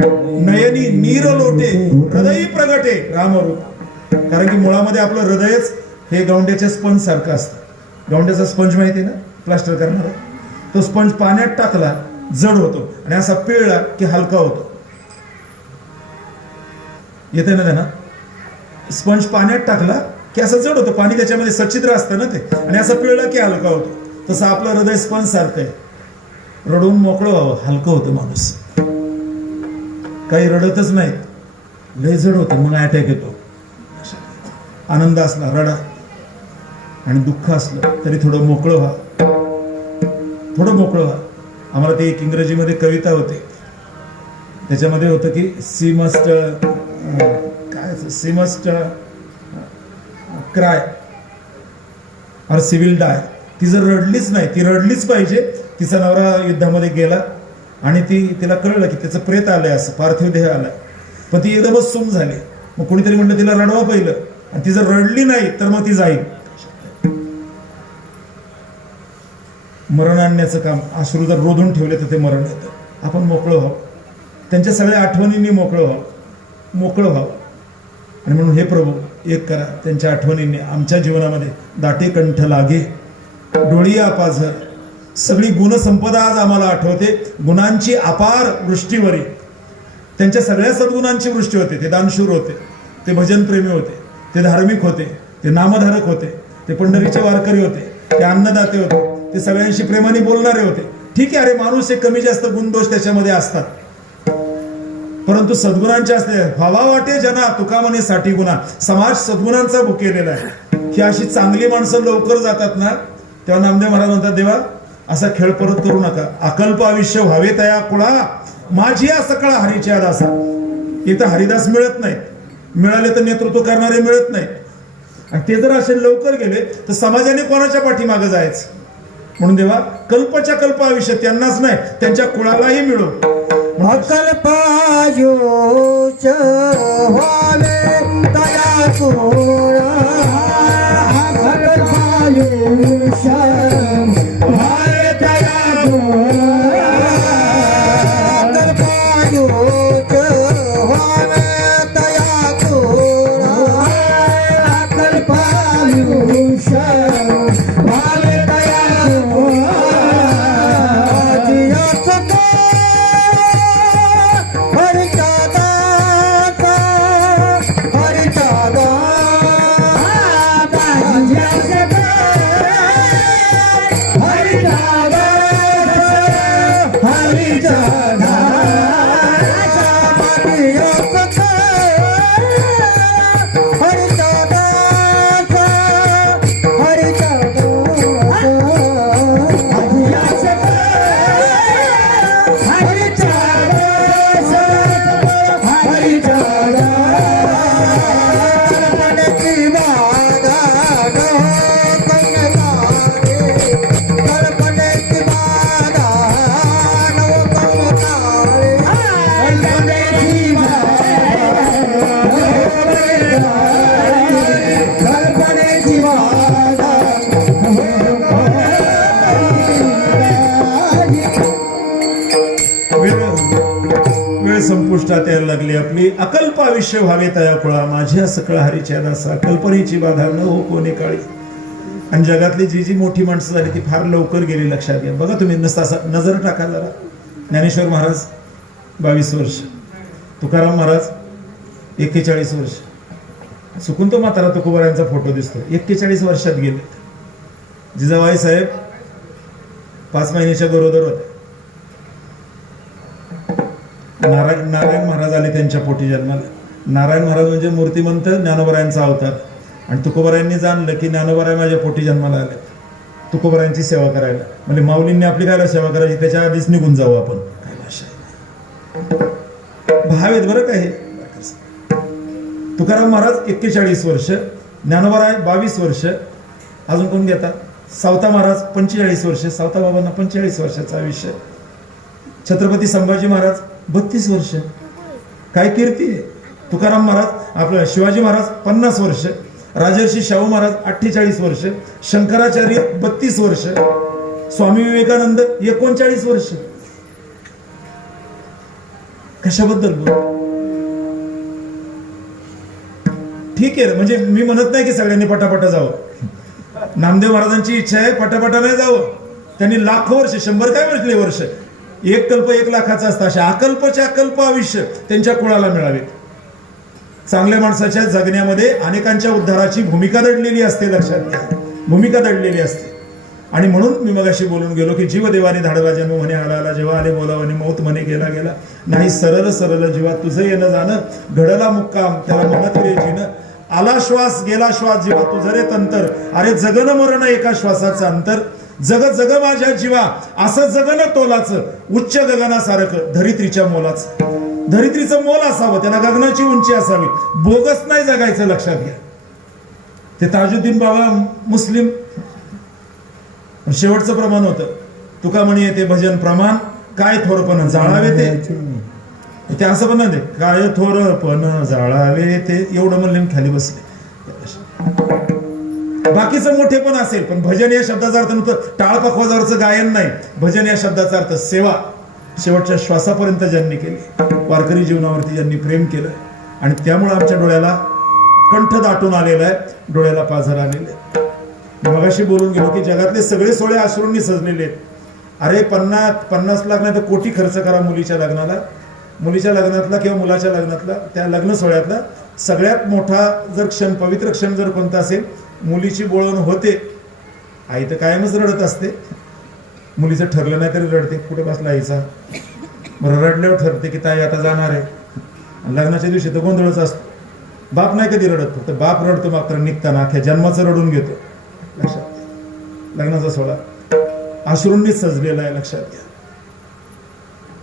नयनी नीर लोटे हृदयी प्रगटे रामरूप कारण की मुळामध्ये आपलं हृदयच हे गौंड्याच्या स्पंज सारखं असतं गौंड्याचा स्पंज माहिती ना प्लास्टर करणारा तो स्पंज पाण्यात टाकला जड होतो आणि असा पिळला की हलका होतो येते ना त्यांना स्पंज पाण्यात टाकला की असं जड होतं पाणी त्याच्यामध्ये सच्छिद्र असतं ना ते आणि असं पिळलं की हलका होतो तसं आपलं हृदय स्पंज सारखं आहे रडून मोकळं व्हावं हलकं होतं माणूस काही रडतच नाही लय जड होतं मग अटॅक येतो आनंद असला रडा आणि दुःख असलं तरी थोडं मोकळं व्हा थोडं मोकळं व्हा आम्हाला ते एक इंग्रजीमध्ये कविता होते त्याच्यामध्ये होतं की सी मस्ट क्राय और सी विल डाय ती जर रडलीच नाही ती रडलीच पाहिजे तिचा नवरा युद्धामध्ये गेला आणि तिला कळलं की त्याचं प्रेत आलंय असं पार्थिव देह आलाय पण ती एकदमच सूम झाली मग कोणीतरी म्हणलं तिला रडवा पहिलं आणि ती जर रडली नाही तर मग ती जाईल मरण आणण्याचं काम अश्रू जर रोधून ठेवले तर ते मरण येतं आपण मोकळं व्हावं त्यांच्या सगळ्या आठवणींनी मोकळं व्हावं आणि म्हणून हे प्रभू एक करा त्यांच्या आठवणींनी आमच्या जीवनामध्ये दाटे कंठ लागे डोळी पाझर सगळी गुणसंपदा आज आम्हाला आठवते गुणांची अपार वृष्टीवरी त्यांच्या सगळ्या सद्गुणांची वृष्टी होते ते दानशूर होते ते भजनप्रेमी होते ते धार्मिक होते ते नामधारक होते ते पंढरीचे वारकरी होते ते अन्नदाते होते ते सगळ्यांशी प्रेमाने बोलणारे होते ठीक आहे अरे माणूस हे कमी जास्त गुणदोष त्याच्यामध्ये असतात परंतु सद्गुणांचे असते व्हावा वाटे जना तुका म्हणे साठी गुणा समाज सद्गुणांचा भुकेलेला आहे ही अशी चांगली माणसं लवकर जातात ना तेव्हा नामदेव महाराज म्हणतात देवा असा खेळ परत करू नका अकल्प आयुष्य व्हावे तया कुळा माझी या सकळा हरीच्या दासा इथं हरिदास मिळत नाही मिळाले तर नेतृत्व करणारे मिळत नाही आणि ते जर असे लवकर गेले तर समाजाने कोणाच्या पाठीमागे जायचं म्हणून देवा कल्पच्या कल्प आयुष्य त्यांनाच नाही त्यांच्या कुळालाही मिळो अकल्पायुष व्हावे तया कुळा अकल्पायुष व्हावे तया कुळा अकल्पायुष व्हावे तया कुळा अकल्पायुष व्हावे तया कुळा निष्ठा त्याला लागली आपली अकल्प आयुष्य व्हावे तया कुळा माझ्या सकळ हरीच्या दासा कल्पनेची बाधा न हो कोणी काळी. आणि जगातली जी जी मोठी माणसं झाली ती फार लवकर गेली लक्षात घ्या. बघा तुम्ही नसता नजर टाका जरा. ज्ञानेश्वर महाराज 22 वर्ष, तुकाराम महाराज 41 वर्ष, चुकून तो म्हातारा तुकोबारायांचा फोटो दिसतो 41 वर्षात गेले. जिजाबाई साहेब 5 महिन्याच्या गरोदर होते. नारायण महाराज आले त्यांच्या पोटी जन्माला. नारायण महाराज म्हणजे मूर्तिमंत ज्ञानोबरायांचा अवतार. आणि तुकोबारायांनी जाणलं की ज्ञानोबराय माझ्या पोटी जन्माला आले तुकोबारायांची सेवा करायला. म्हणजे माऊलींनी आपली काय सेवा करायची त्याच्या आधीच निघून जाऊ आपण. काय भाषा आहे, भाव आहेत बरं काय. तुकाराम महाराज 41 वर्ष, ज्ञानोबराय 22 वर्ष, अजून कोण घेतात सावता महाराज 45 वर्ष, सावता बाबांना 45 वर्षाचा आयुष्य. छत्रपती संभाजी महाराज 32 वर्ष. काय कीर्ती आहे. तुकाराम महाराज आपलं शिवाजी महाराज 50 वर्ष, राजर्षी शाहू महाराज 48 वर्ष, शंकराचार्य 32 वर्ष, स्वामी विवेकानंद 39 वर्ष. कशाबद्दल बोल. ठीक आहे, म्हणजे मी म्हणत नाही की सगळ्यांनी पटापटा जावं. नामदेव महाराजांची इच्छा आहे पटापटा नाही जावं. त्यांनी लाखो वर्ष, 100 काय म्हटले वर्ष, 1 कल्प 1 लाखाचा असता. अशा अकल्पच्या अकल्प आयुष्य त्यांच्या कुळाला मिळावे. चांगल्या माणसाच्या जगण्यामध्ये अनेकांच्या उद्धाराची भूमिका दडलेली असते. लक्षात घ्या, भूमिका दडलेली असते. आणि म्हणून मी मगाशी बोलून गेलो की जीव देवाने धाडला जन्म म्हणे आला जेव्हा आले बोलावणे मौत म्हणे गेला गेला नाही सरळ सरळ जीवा तुझं येणं जाणं घडला मुक्काम त्याला म्हणत रे जीन आला श्वास गेला श्वास जीवा तुझं रे तंतर अरे जगन मरण एका श्वासाचं अंतर जग जग माझ्या जीवा असं जगन तोलाचं उच्च गगनासारखं धरित्रीच्या मोलाचं. धरित्रीचं मोल असावं, त्याला गगनाची उंची असावी, बोगस नाही जगायचं. लक्षात घ्या. ते ताजुद्दीन बाबा मुस्लिम शेवटचं प्रमाण होतं. तुका म्हणे येते भजन प्रमाण काय थोरपण जाळावे ते असं पण नाही काय थोरपण जाळावे ते एवढं म्हणले खाली बसले. बाकीचं मोठे पण असेल पण भजन या शब्दाचा अर्थ नव्हतं टाळपखवाजावरचं गायन नाही. भजन या शब्दाचा अर्थ सेवा. शेवटच्या श्वासापर्यंत ज्यांनी केली, वारकरी जीवनावरती ज्यांनी प्रेम केलं आणि त्यामुळे आमच्या डोळ्याला कंठ दाटून आलेला आहे, डोळ्याला पाझर आलेले आहे. मगाशी बोलून गेलो की जगातले सगळे सोहळे अश्रूंनी सजलेले आहेत. अरे 50 लाख नाही तर कोटी खर्च करा मुलीच्या लग्नाला. मुलीच्या लग्नातला किंवा मुलाच्या लग्नातला त्या लग्न सोहळ्यातला सगळ्यात मोठा जर क्षण, पवित्र क्षण जर कोणता असेल, मुलीची बोळवण होते. आई तर कायमच रडत असते. मुलीचं ठरलं नाही तरी रडते. कुठे बसला आईचा बरं रडल्यावर ठरते की ताई आता जाणार आहे. लग्नाच्या दिवशी तर गोंधळच असतो. बाप नाही कधी रडत, फक्त बाप रडतो मात्र निघताना अख्या जन्माचं रडून घेतो. लक्षात. लग्नाचा सोहळा अश्रूंनीच सजलेला आहे. लक्षात घ्या.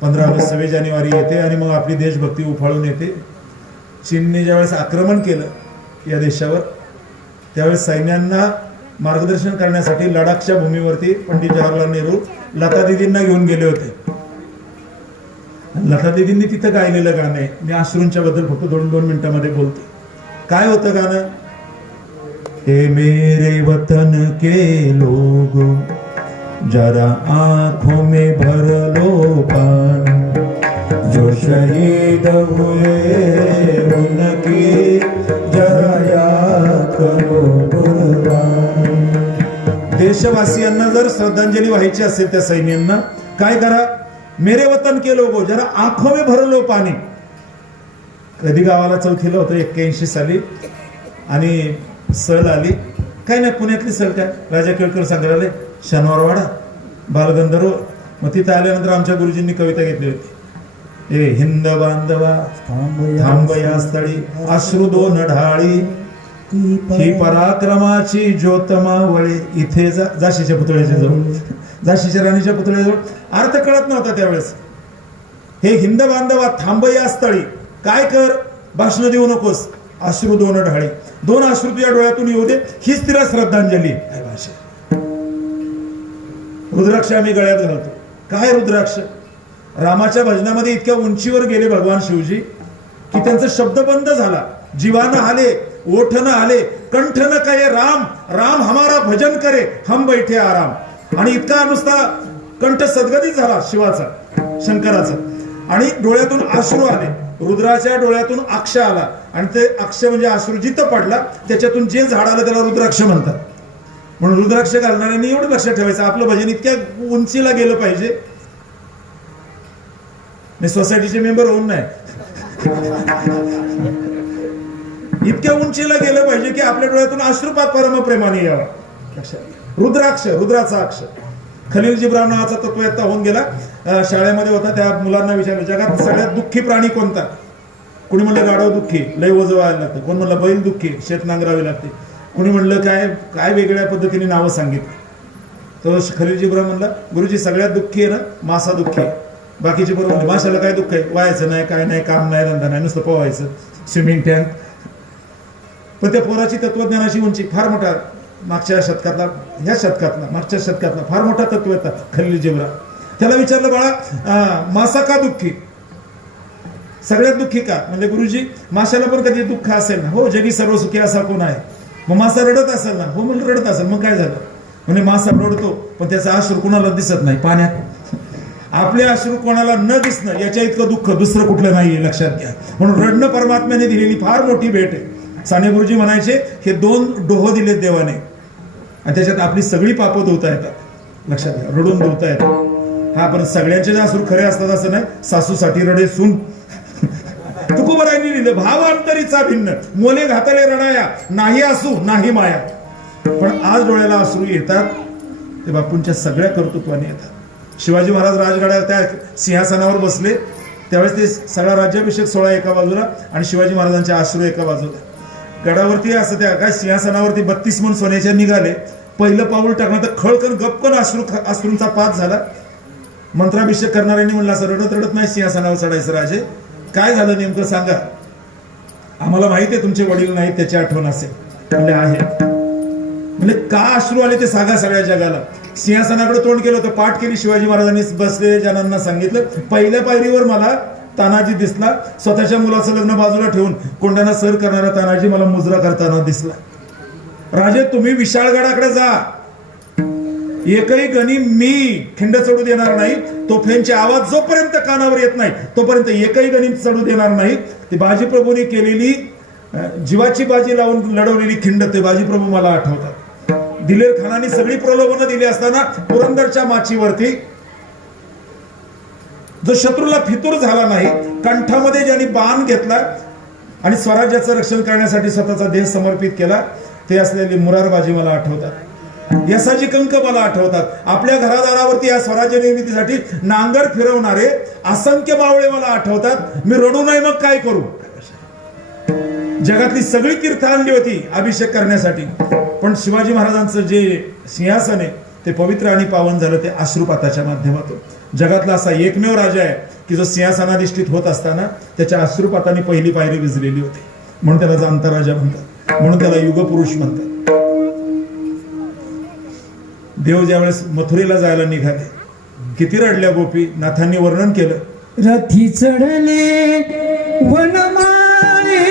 15 ऑगस्ट 26 जानेवारी येते आणि मग आपली देशभक्ती उफाळून येते. चीनने ज्यावेळेस आक्रमण केलं या देशावर त्यावेळेस सैन्यांना मार्गदर्शन करण्यासाठी लडाखच्या भूमीवरती पंडित जवाहरलाल नेहरू लता दिदींना घेऊन गेले होते. लता दिदींनी तिथं गायलेलं गाणं आहे. मी अश्रूंच्या बद्दल फक्त 2 मिनिटांमध्ये बोलतो. काय होतं गाणं? हे मेरे वतन के लोग जरा आंखों में भर लो पानी जो शहीद हुए उनकी जरा याद करो कुर्बानी. देशवासियांना जर श्रद्धांजली व्हायची असेल त्या सैन्यांना काय करा? मेरे वतन के लोगो जरा आंखों में भर लो पाणी. कधी गावाला चौथीला होतो 81 साली आणि सहल आली. काय नाही पुण्यातली सहल काय राजा केळकर संग्रहालय शनिवारवाडा बालगंधर्व. मग तिथं आल्यानंतर आमच्या गुरुजींनी कविता घेतली होती. ए हिंद बांधवा थांब या स्थळी अश्रू 2 ढाळी ही पराक्रमाची ज्योत मावळे. इथे झाशीच्या पुतळ्याच्या जवळ, झाशीच्या राणीच्या पुतळ्याजवळ. अर्थ कळत नव्हता त्यावेळेस. हे हिंद बांधवा थांब या स्थळी काय कर? भाषण देऊ नकोस. अश्रू 2 ढाळी. 2 अश्रू तुझ्या डोळ्यातून येऊ दे. हीच तिला श्रद्धांजली. काय भाषा. रुद्राक्ष आम्ही गळ्यात घालतो. काय रुद्राक्ष? रामाच्या भजनामध्ये इतक्या उंचीवर गेले भगवान शिवजी की त्यांचा शब्द बंद झाला. जीवानं आले, ओठनं आले, कंठनं कहे राम राम हमारा भजन करे हम बैठे आराम. आणि इतका नुसता कंठ सदगदित झाला शिवाचा, शंकराचा. आणि डोळ्यातून अश्रू आले. रुद्राच्या डोळ्यातून अक्ष आला आणि ते अक्ष म्हणजे अश्रू जिथं पडला त्याच्यातून जे झाड आलं त्याला रुद्राक्ष म्हणतात. म्हणून रुद्राक्ष घालणाऱ्यांनी एवढं लक्षात ठेवायचं, आपलं भजन इतक्या उंचीला गेलं पाहिजे. मी सोसायटीचे मेंबर होऊन नाही, इतक्या उंचीला गेलं पाहिजे की आपल्या डोळ्यातून अश्रुपात परमप्रेमाने यावा. लक्षात, रुद्राक्ष, रुद्राचा अक्ष. खलील जिब्रान नावाचा तत्ववेत्ता होऊन गेला, शाळेमध्ये होता. त्या मुलांना विचारलं जगात सगळ्यात दुःखी प्राणी कोणता? कुणी म्हणलं गाढव दुःखी, लय ओझं व्हायला लागतं. कोण म्हणलं बैल दुःखी, शेत नांगरावे लागते. कुणी म्हणलं काय काय वेगळ्या पद्धतीने नावं सांगितली. तर खलील जिब्रान म्हणला गुरुजी सगळ्यात दुःखी आहे ना मासा दुःखी आहे. बाकीचे बरोबर म्हणले माशाला काय दुःख आहे, व्हायचं नाही, काय नाही, काम नाही, धंदा नाही, नुसतं पोहायचं, स्विमिंग टँक. पण त्या पोराची तत्वज्ञानाची उंची फार मोठा, मागच्या शतकातला फार मोठा तत्ववेत्ता खलील जिब्रान. त्याला विचारलं बाळा मासा का दुःखी, सगळ्यात दुःखी का? म्हणजे गुरुजी माशाला पण कधी दुःख असेल ना. हो, जगी सर्व सुखी असा कोण आहे? मग मासा रडत असेल ना. हो म्हणलं रडत असेल. मग काय झालं? म्हणजे मासा रडतो पण त्याचा अश्रू कोणाला दिसत नाही पाण्यात. आपले अश्रू कोणाला न दिसणं याच्या इतकं दुःख दुसरं कुठलं नाहीये, लक्षात घ्या. म्हणून रडणं परमात्म्याने दिलेली फार मोठी भेट आहे. साने गुरुजी म्हणायचे हे 2 डोह दिलेत देवाने आणि त्याच्यात आपली सगळी पापं धुता येतात. लक्षात घ्या, रडून धुता येतात. हा, पण सगळ्यांचे जे अश्रू खरे असतात असं नाही. सासूसाठी रडे सून, तुकोबरायांनी लिहिलं भाव अंतरीचा भिन्न, मोले घातले रडाया, नाही असू नाही माया. पण आज डोळ्याला अश्रू येतात ते बापूंच्या सगळ्या कर्तृत्वाने येतात. शिवाजी महाराज राजगडावर त्या सिंहासनावर बसले त्यावेळेस ते सगळा राज्याभिषेक सोहळा एका बाजूला आणि शिवाजी महाराजांचे अश्रू एका बाजूला. गडावरती असं त्या काय सिंहासनावरती 32 मन सोन्याच्या निघाले. पहिलं पाऊल टाकणं तर खळकन गपकन अश्रूंचा पात झाला. मंत्राभिषेक करणाऱ्यांनी म्हणलं असं रडत रडत नाही सिंहासनावर चढायचं राजे, काय झालं नेमकं सांगा. आम्हाला माहिती आहे तुमचे वडील नाही, त्याची आठवण असेल. म्हणले आहे. म्हणजे का अश्रू आले ते सांगा सगळ्या जगाला. सिंहासनाकडे तोंड केलं होतं, पाठ केली शिवाजी महाराजांनी, बसले जनांना सांगितलं. पहिल्या पायरीवर मला तानाजी दिसला, स्वतःच्या मुलाचं लग्न बाजूला ठेवून कोंडाणा सर करणारा तानाजी मला मुजरा करताना दिसला. राजे तुम्ही विशाळगडाकडे जा, एकही गणी मी खिंड चढू देणार नाही. तोफेंचे आवाज जोपर्यंत कानावर येत नाही तोपर्यंत एकही गणी चढू देणार नाही. ती बाजीप्रभूंनी केलेली जीवाची बाजी लावून लढवलेली खिंड ते बाजीप्रभू मला आठवतात. दिलेर खानाने सगळी प्रलोभनं दिली असताना पुरंदरच्या माचीवरती जो शत्रूला फितूर झाला नाही, कंठामध्ये ज्यांनी बाण घेतला आणि स्वराज्याचं रक्षण करण्यासाठी स्वतःचा देह समर्पित केला, ते असलेले मुरारबाजी मला आठवतात. यसाजी कंक मला आठवतात. आपल्या घरादारावरती या स्वराज्य निर्मितीसाठी नांगर फिरवणारे असंख्य बावळे मला आठवतात. मी रडू नाही मग काय करू. जगातली सगळी तीर्थ आणली होती अभिषेक करण्यासाठी, पण शिवाजी महाराजांचं जे सिंहासन आहे ते पवित्र आणि पावन झालं ते अश्रुपाताच्या माध्यमातून. जगातला असा एकमेव राजा आहे की जो सिंहासनाधिष्ठित होत असताना त्याच्या अश्रुपाताने पहिली पायरी विजलेली होती. म्हणून त्याला जाणता राजा म्हणतात, म्हणून त्याला युगपुरुष म्हणतात. देव ज्यावेळेस मथुरेला जायला निघाले, किती रडल्या गोपी. नाथांनी वर्णन केलं, रथी चढले वनमाळे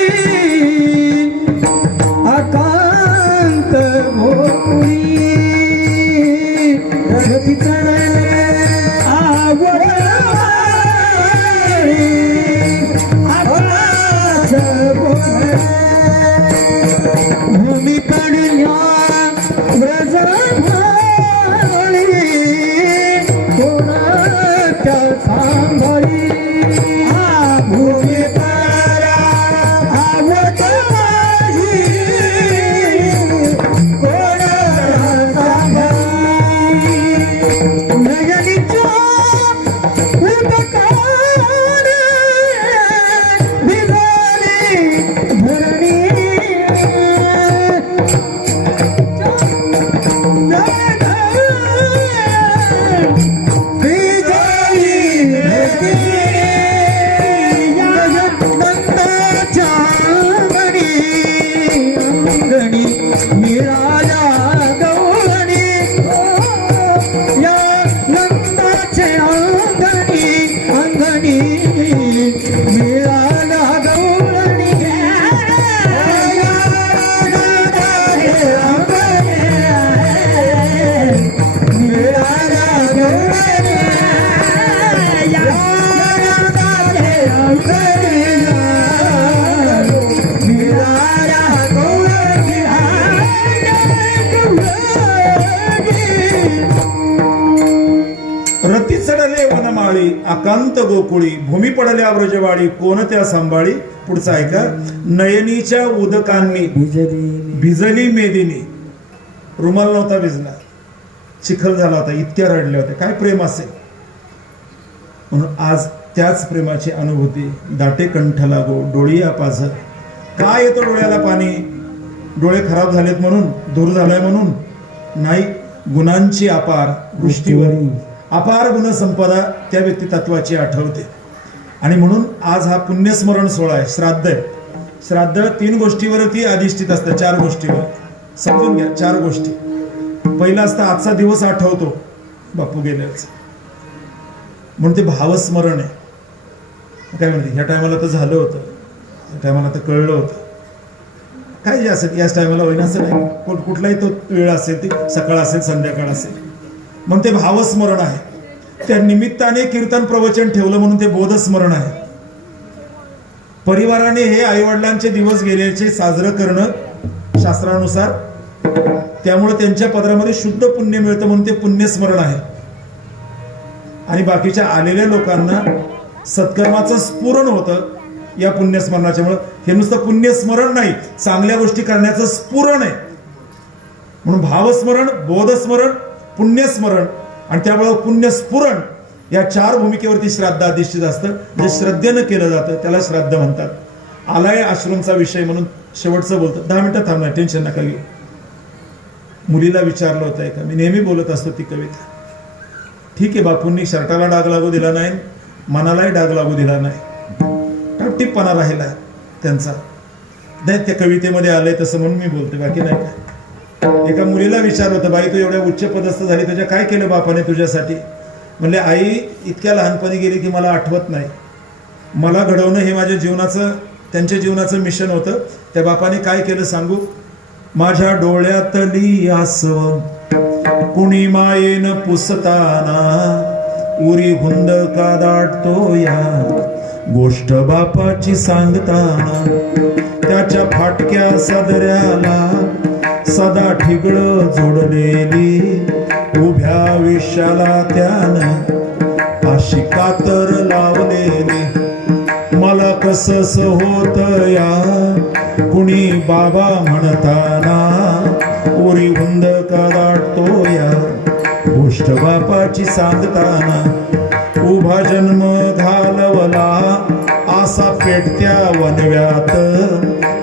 आकांत भोपुरी, रथी चढले आवडे आकाश भोपुरी, भूमी पडल्या व्रजभाळी, कोणाच्या सांभाळी, भूमी पडल्या आवडे कोणाच्या सांभाळी, नयनीच्या उदकाने भिजली धरणी, चढले वनमाळी आकांत गोकुळी भूमी पडल्या व्रजवाडी कोण त्या सांभाळी. पुढचं ऐका. नयनीच्या उदकांनी भिजली भिजली मेदिनी. रुमाल नव्हता भिजला, चिखल झाला होता, इतक्या रडल्या होत्या. काय प्रेम असेल. म्हणून आज त्याच प्रेमाची अनुभूती. दाटे कंठ लागो डोळिया पाझ. काय येतो डोळ्याला पाणी. डोळे खराब झालेत म्हणून, दूर झालाय म्हणून नाही. गुणांची अपार दृष्टीवरी अपार गुणसंपदा त्या व्यक्ती तत्वाची आठवते. आणि म्हणून आज हा पुण्यस्मरण सोहळा आहे. श्राद्ध आहे. श्राद्ध 3 गोष्टीवरती अधिष्ठित असतं. 4 गोष्टीवर समजून घ्या. 4 गोष्टी. पहिला असता आजचा दिवस आठवतो बापू गेल्याच, म्हणून ते भावस्मरण आहे. काय म्हणते ह्या टायमाला तर झालं होतं, त्या टायमाला तर कळलं होतं. काय जे असेल याच टायमाला होईना असं नाही. कुठलाही तो वेळ असेल, ती सकाळ असेल संध्याकाळ असेल, म्हणून ते भावस्मरण आहे. त्या निमित्ताने कीर्तन प्रवचन ठेवलं म्हणून ते बोधस्मरण आहे. परिवाराने हे आईवडिलांचे दिवस गेल्याचे साजरं करणं शास्त्रानुसार, त्यामुळे त्यांच्या पदरामध्ये शुद्ध पुण्य मिळतं म्हणून ते पुण्यस्मरण आहे. आणि बाकीच्या आलेल्या लोकांना सत्कर्माचं स्फुरण होतं या पुण्यस्मरणाच्यामुळे. हे नुसतं पुण्यस्मरण नाही, चांगल्या गोष्टी करण्याचं स्फुरण आहे. म्हणून भावस्मरण, बोधस्मरण, पुण्यस्मरण आणि त्यामुळे पुण्यस्फुरण या 4 भूमिकेवरती श्राद्ध अधिष्ठित असतं. जे श्रद्धेनं केलं जातं त्याला श्राद्ध म्हणतात. आलाय अश्रूंचा विषय म्हणून शेवटचं बोलतो. 10 मिनिटं थांबणार, टेन्शन नका घेऊ. मुलीला विचारलं होतं का, मी नेहमी बोलत असतो ती कविता. ठीक आहे, बापूंनी शर्टाला डाग लागू दिला नाही, मनालाही डाग लागू दिला नाही, टिप्पणा राहिला त्यांचा. नाही त्या कवितेमध्ये आलंय तसं म्हणून मी बोलते, बाकी नाही काय. एका मुलीला विचारलं होतं, बाई तू एवढ्या उच्च पदस्थ झाली, तुझ्या काय केलं बापाने तुझ्यासाठी. म्हणले आई इतक्या लहानपणी गेली की मला आठवत नाही. मला घडवणं हे माझ्या जीवनाचं, त्यांच्या जीवनाचं मिशन होतं. त्या बापाने काय केलं सांगू. माझ्या डोळ्यातली आसव कुणी मायेन पुसताना उरी हुंद का दाटतो या गोष्ट बापाची सांगताना. त्याच्या फाटक्या सदऱ्याला सदा ठिगळ जोडलेली उभ्या आयुष्याला त्यानं अशी कातर लावलेली. मला कसस होत या कुणी बाबा म्हणताना उरी हुंद का दाटतो या गोष्ट बापाची सांगताना. उभा जन्म घालवला आसा पेटत्या वनव्यात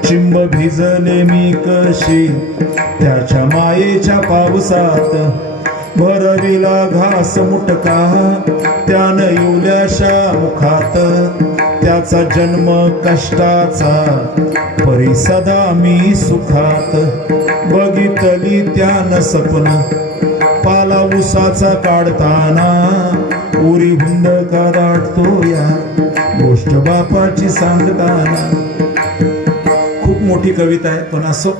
चिंब भिजले मी कशी त्याच्या मायेच्या पावसात. भरविला घास मुटका त्यानं येवल्याशा मुखात त्याचा जन्म कष्टाचा परी सदा मी सुखात. बघितली त्यानं सपन पाला उसाचा काढताना उरी हुंद का दाटतो या गोष्ट बापाची सांगताना. खूप मोठी कविता आहे, पण असो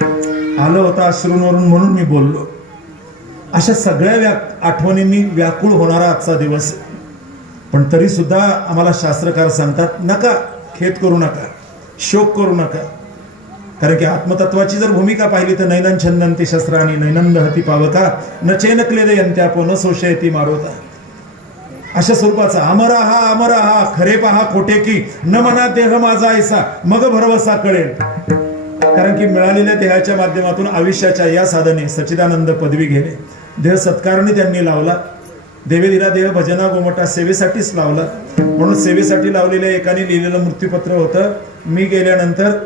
आलं होतं अश्रूंवरून म्हणून मी बोललो. अशा सगळ्या आठवणींनी व्याकुळ होणारा आजचा दिवस. पण तरी सुद्धा आम्हाला शास्त्रकार सांगतात नका खेद करू नका, शोक करू नका. कारण की आत्मतत्वाची जर भूमिका पाहिली तर नैनन छंदंती शस्त्राणी नैनंद हती पावका न चेनकले यंत्यापो न संशयती मारोता. अशा स्वरूपाचा अमर हा खरे पहा खोटे की न मना देह माझा ऐसा मग भरवसा कळेल. कारण की मिळालेल्या देहाच्या माध्यमातून आयुष्याच्या या साधने सच्चिदानंद पदवी घेणे. देह सत्कारणी त्यांनी लावला. देवे दिला देह भजना गोमटा सेवेसाठीच लावला. म्हणून सेवेसाठी लावलेल्या एकाने लिहिलेलं मृत्यूपत्र होतं, मी गेल्यानंतर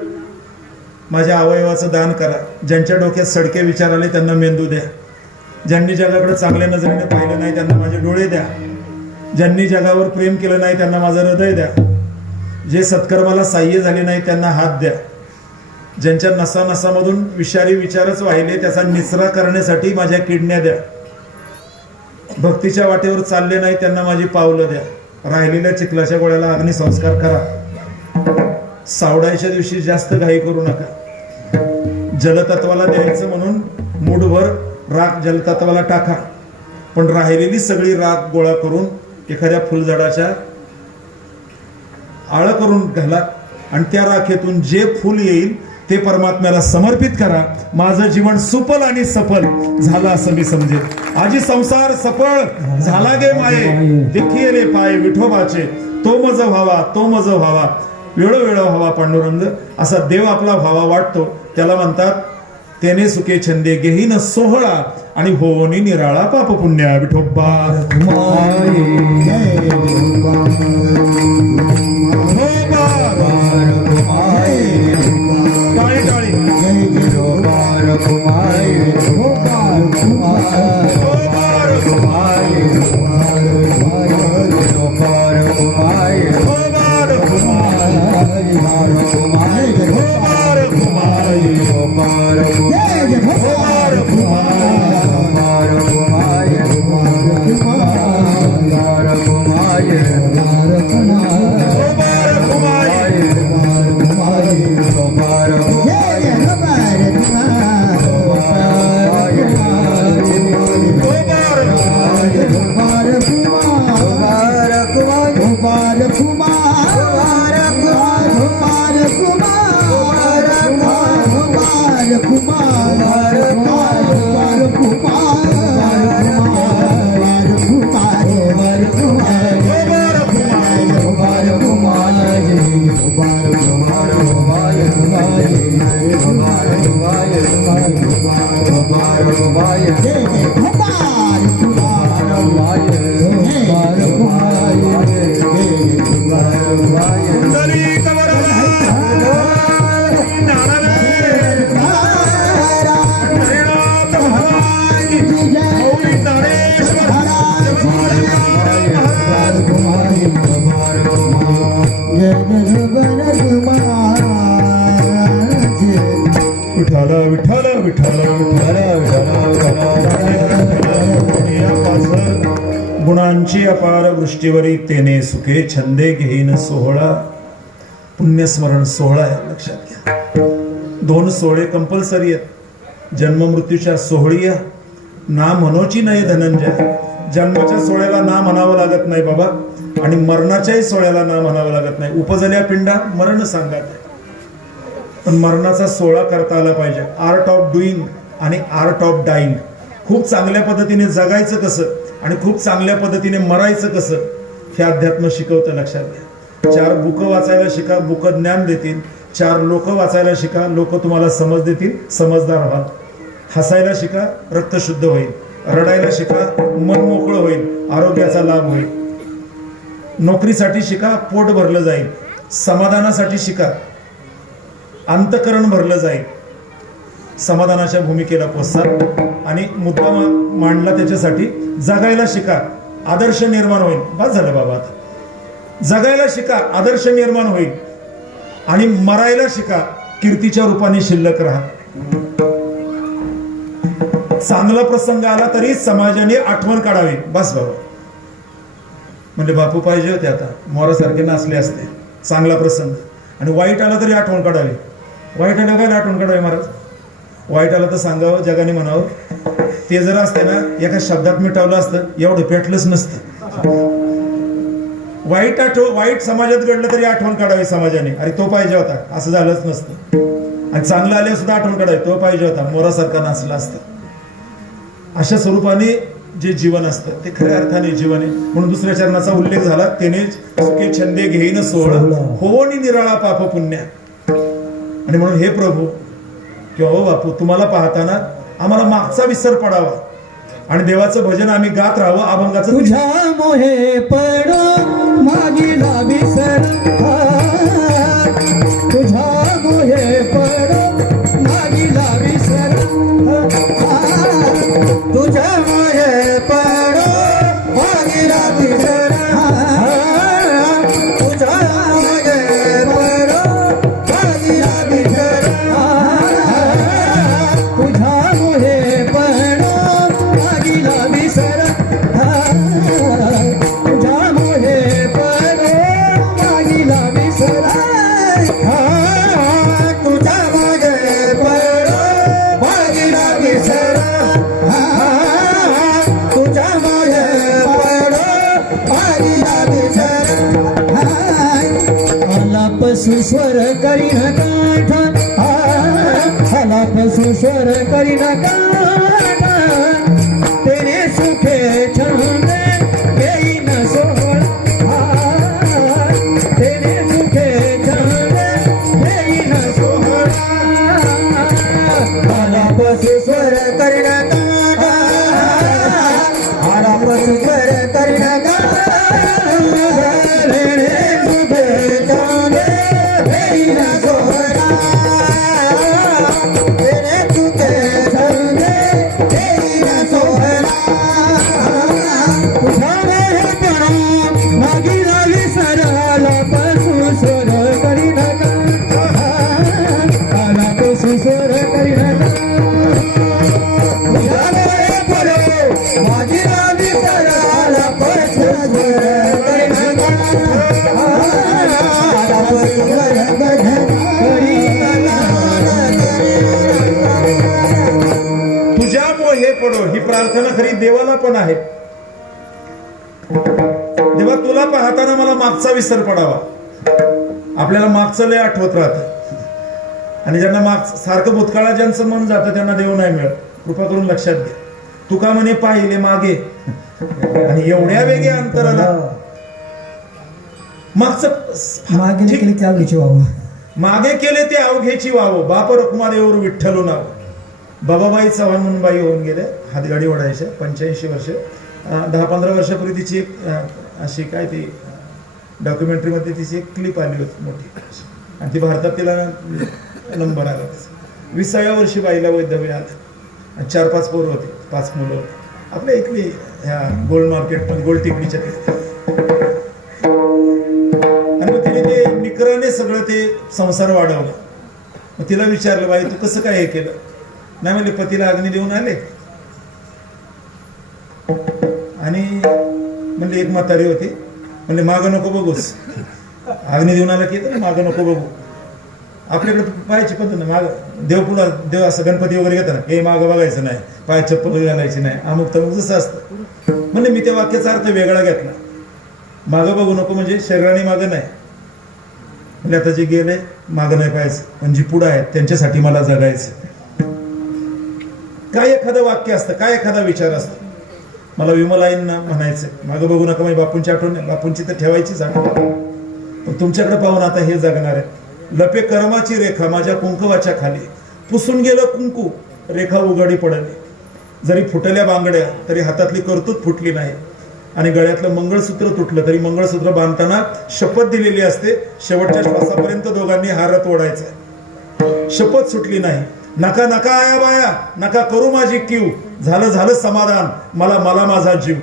माझ्या अवयवाचं दान करा. ज्यांच्या डोक्यात सडके विचार आले त्यांना मेंदू द्या. ज्यांनी जगाकडे चांगल्या नजरेने पाहिलं नाही त्यांना माझे डोळे द्या. ज्यांनी जगावर प्रेम केलं नाही त्यांना माझं हृदय द्या. जे सत्कर्माला साह्य झाले नाही त्यांना हात द्या. ज्यांच्या नसानसामधून विषारी विचारच वाहिले त्याचा निचरा करण्यासाठी माझ्या किडण्या द्या. भक्तीच्या वाटेवर चालले नाही त्यांना माझी पावलं द्या. राहिलेल्या चिखलाच्या गोळ्याला अग्निसंस्कार करा. सावडायच्या दिवशी जास्त घाई करू नका. जलतत्वाला द्यायचं म्हणून मूठभर राख जलतत्वाला टाका, पण राहिलेली सगळी राख गोळा करून एखाद्या फुलझाडाच्या आळ करून घाला आणि त्या राखेतून जे फुल येईल ते परमात्म्याला समर्पित करा. माझं जीवन सुफल आणि सफल झालं असं मी समजेल. आजी संसार सफळ झाला गे माये, देखील रे पाय विठोबाचे, तो मज व्हावा तो मज व्हावा, वेळोवेळ व्हावा पांडुरंग. असा देव आपला व्हावा वाटतो. त्याला म्हणतात तेने सुखे छंदे घेईन सोहळा आणि होनी निराळा पाप पुण्या विठोबा. टाळी टाळी. विठाला विठाला विठाला गुणांची अपार वृष्टीवरी तेने सुखे छंदे घेईन सोहळा. पुण्यस्मरण सोहळा आहे, लक्षात घ्या. 2 सोहळे कंपल्सरी आहेत. जन्म मृत्यूच्या सोहळीया ना मनोची नाही धनंजय. जन्माच्या सोहळ्याला ना म्हणावं लागत नाही बाबा, आणि मरणाच्याही सोहळ्याला ना म्हणावं लागत नाही. उपजल्या पिंडा मरण सांगत. पण मरणाचा सोहळा करता आला पाहिजे. आर्ट ऑफ डुईंग आणि आर्ट ऑफ डाईंग. खूप चांगल्या पद्धतीने जगायचं कसं आणि खूप चांगल्या पद्धतीने मरायचं कसं हे अध्यात्म शिकवतं, लक्षात घ्या. 4 बुक वाचायला शिका, बुक ज्ञान देतील. 4 लोक वाचायला शिका, लोक तुम्हाला समज देतील, समजदार व्हाल. हसायला शिका, रक्त शुद्ध होईल. रडायला शिका, मन मोकळं होईल, आरोग्याचा लाभ होईल. नोकरीसाठी शिका, पोट भरलं जाईल. समाधानासाठी शिका, अंतकरण भरलं जाईल. समाधानाच्या भूमिकेला पोचतात आणि मुद्दा मांडला त्याच्यासाठी. जगायला शिका, आदर्श निर्माण होईल. बस झालं बाबा, आता जगायला शिका, आदर्श निर्माण होईल. आणि मरायला शिका, कीर्तीच्या रूपाने शिल्लक राहा. चांगला प्रसंग आला तरी समाजाने आठवण काढावी. बस बाबा, म्हणजे बापू पाहिजे होते, आता मोरासारखे नाचले असते. चांगला प्रसंग. आणि वाईट आला तरी आठवण काढावी. वाईट आलं काय आठवण काढावी महाराज? वाईट आलं तर सांगावं, जगाने म्हणावं. ते जर असते ना एका शब्दात मिटवलं असतं, एवढं पेटलंच नसतं. वाईट समाजात घडलं तरी आठवण काढावी समाजाने, अरे तो पाहिजे होता, असं झालंच नसतं. आणि चांगलं आले सुद्धा आठवण काढावी, तो पाहिजे होता, मोरासारखा नाचला असतं. अशा स्वरूपाने जे जीवन असतं ते खऱ्या अर्थाने जीवन आहे. म्हणून दुसऱ्या चरणाचा उल्लेख झाला, तेने सुखे छंदे घेईन सोहळा होनी निराळा पाप पुण्या. आणि म्हणून हे प्रभू किंवा हो बापू, तुम्हाला पाहताना आम्हाला मागचा विसर पडावा आणि देवाचं भजन आम्ही गात राहावं. अभंगाचं तुझ्या मोहे पडो मागीला विसर, तुझ्या मोहे पडो मागीला विसर, तुझ्या मोहे पडो मागीला विसर, तुझ्या मोहे पडो मागीला विसर, तुझ्या मोहे पडो मागीला विसर, तुझ्या मोहे पडो मागीला विसर, तुझ्या मोहे पडो मागीला विसर, तुझ्या मोहे पडो मागीला विसर. आलाप सुस्वर करीन काठ, सुस्वर करी नका तेने सुखे छंद येईन सोहळा तेने सुखे छंद येईन सोहळा आलाप सुस्वर करी नका आलाप सुस्वर करी नका तेने सुखे छंद येईन सोहळा हे पडो ही प्रार्थना खरी देवाला पण आहे. देवा तुला पाहताना मला मागचा विसर पडावा. आपल्याला मागचं लय आठवत राहत आणि ज्यांना माग सारखं भूतकाळात ज्यांचं मन जातं त्यांना देव नाही मिळत. कृपा करून लक्षात घ्या. तुका म्हणे पाहिले मागे आणि एवढ्या वेगळ्या अंतराला मागे केले त्या वाव मागे केले ते अवघेची वाव. बाप रखुमादेवर विठ्ठलो नाव. बाबाबाई चव्हाण म्हणून बाई होऊन गेले, हातगाडी ओढायच्या. 85 वर्ष. 10-15 वर्षापूर्वी तिची एक अशी काय ती डॉक्युमेंटरीमध्ये तिची एक क्लिप आली होती मोठी आणि ती भारतात तिला नंबर आला. 20व्या वर्षी बाईला वैधव्य आलं. 4-5 पोरं होते, 5 मुलं होती. आपल्या इथली ह्या गोल्ड मार्केट गोल्ड टिकडीच्या आणि मग तिने ते निकराने सगळं ते संसार वाढवला. मग तिला विचारलं बाई तू कसं काय हे केलं. नाही म्हणजे पतीला अग्नी देऊन आले आणि म्हणले एक म्हातारी होती म्हणले मागं नको बघूस. अग्नी देऊन आला की मागं नको बघू. आपल्याकडे पायाची पद्धत नाही. माग देव पुन्हा देव असं गणपती वगैरे घेतात ना, हे मागं बघायचं नाही, पाय चप्पल घालायची नाही, अमुक तमुक जसं असतं. म्हणजे मी त्या वाक्याचा अर्थ वेगळा घेतला. मागं बघू नको म्हणजे शरीराने मागं नाही म्हणजे आता जे गेले मागं नाही पाहायचं, पण जी पुढं आहेत त्यांच्यासाठी मला जगायचं. काय एखादं वाक्य असतं, काय एखादा विचार असतो. मला विमलाईंना म्हणायचं मागं बघू नका. माझी बापूंची आठवण नाही, बापूंची तर ठेवायचीच आठवण, पण तुमच्याकडे पाहून आता हे जगणार आहे. लपे कर्माची रेखा माझ्या कुंकवाच्या खाली, पुसून गेलं कुंकू रेखा उघडी पडली. जरी फुटल्या बांगड्या तरी हातातली कर्तूत फुटली नाही आणि गळ्यातलं मंगळसूत्र तुटलं तरी मंगळसूत्र बांधताना शपथ दिलेली असते शेवटच्या श्वासापर्यंत दोघांनी हारत ओढायचा. शपथ सुटली नाही. नका नका आया बाया नका करू माझी कीव, झालं झालं समाधान मला मला माझा जीव.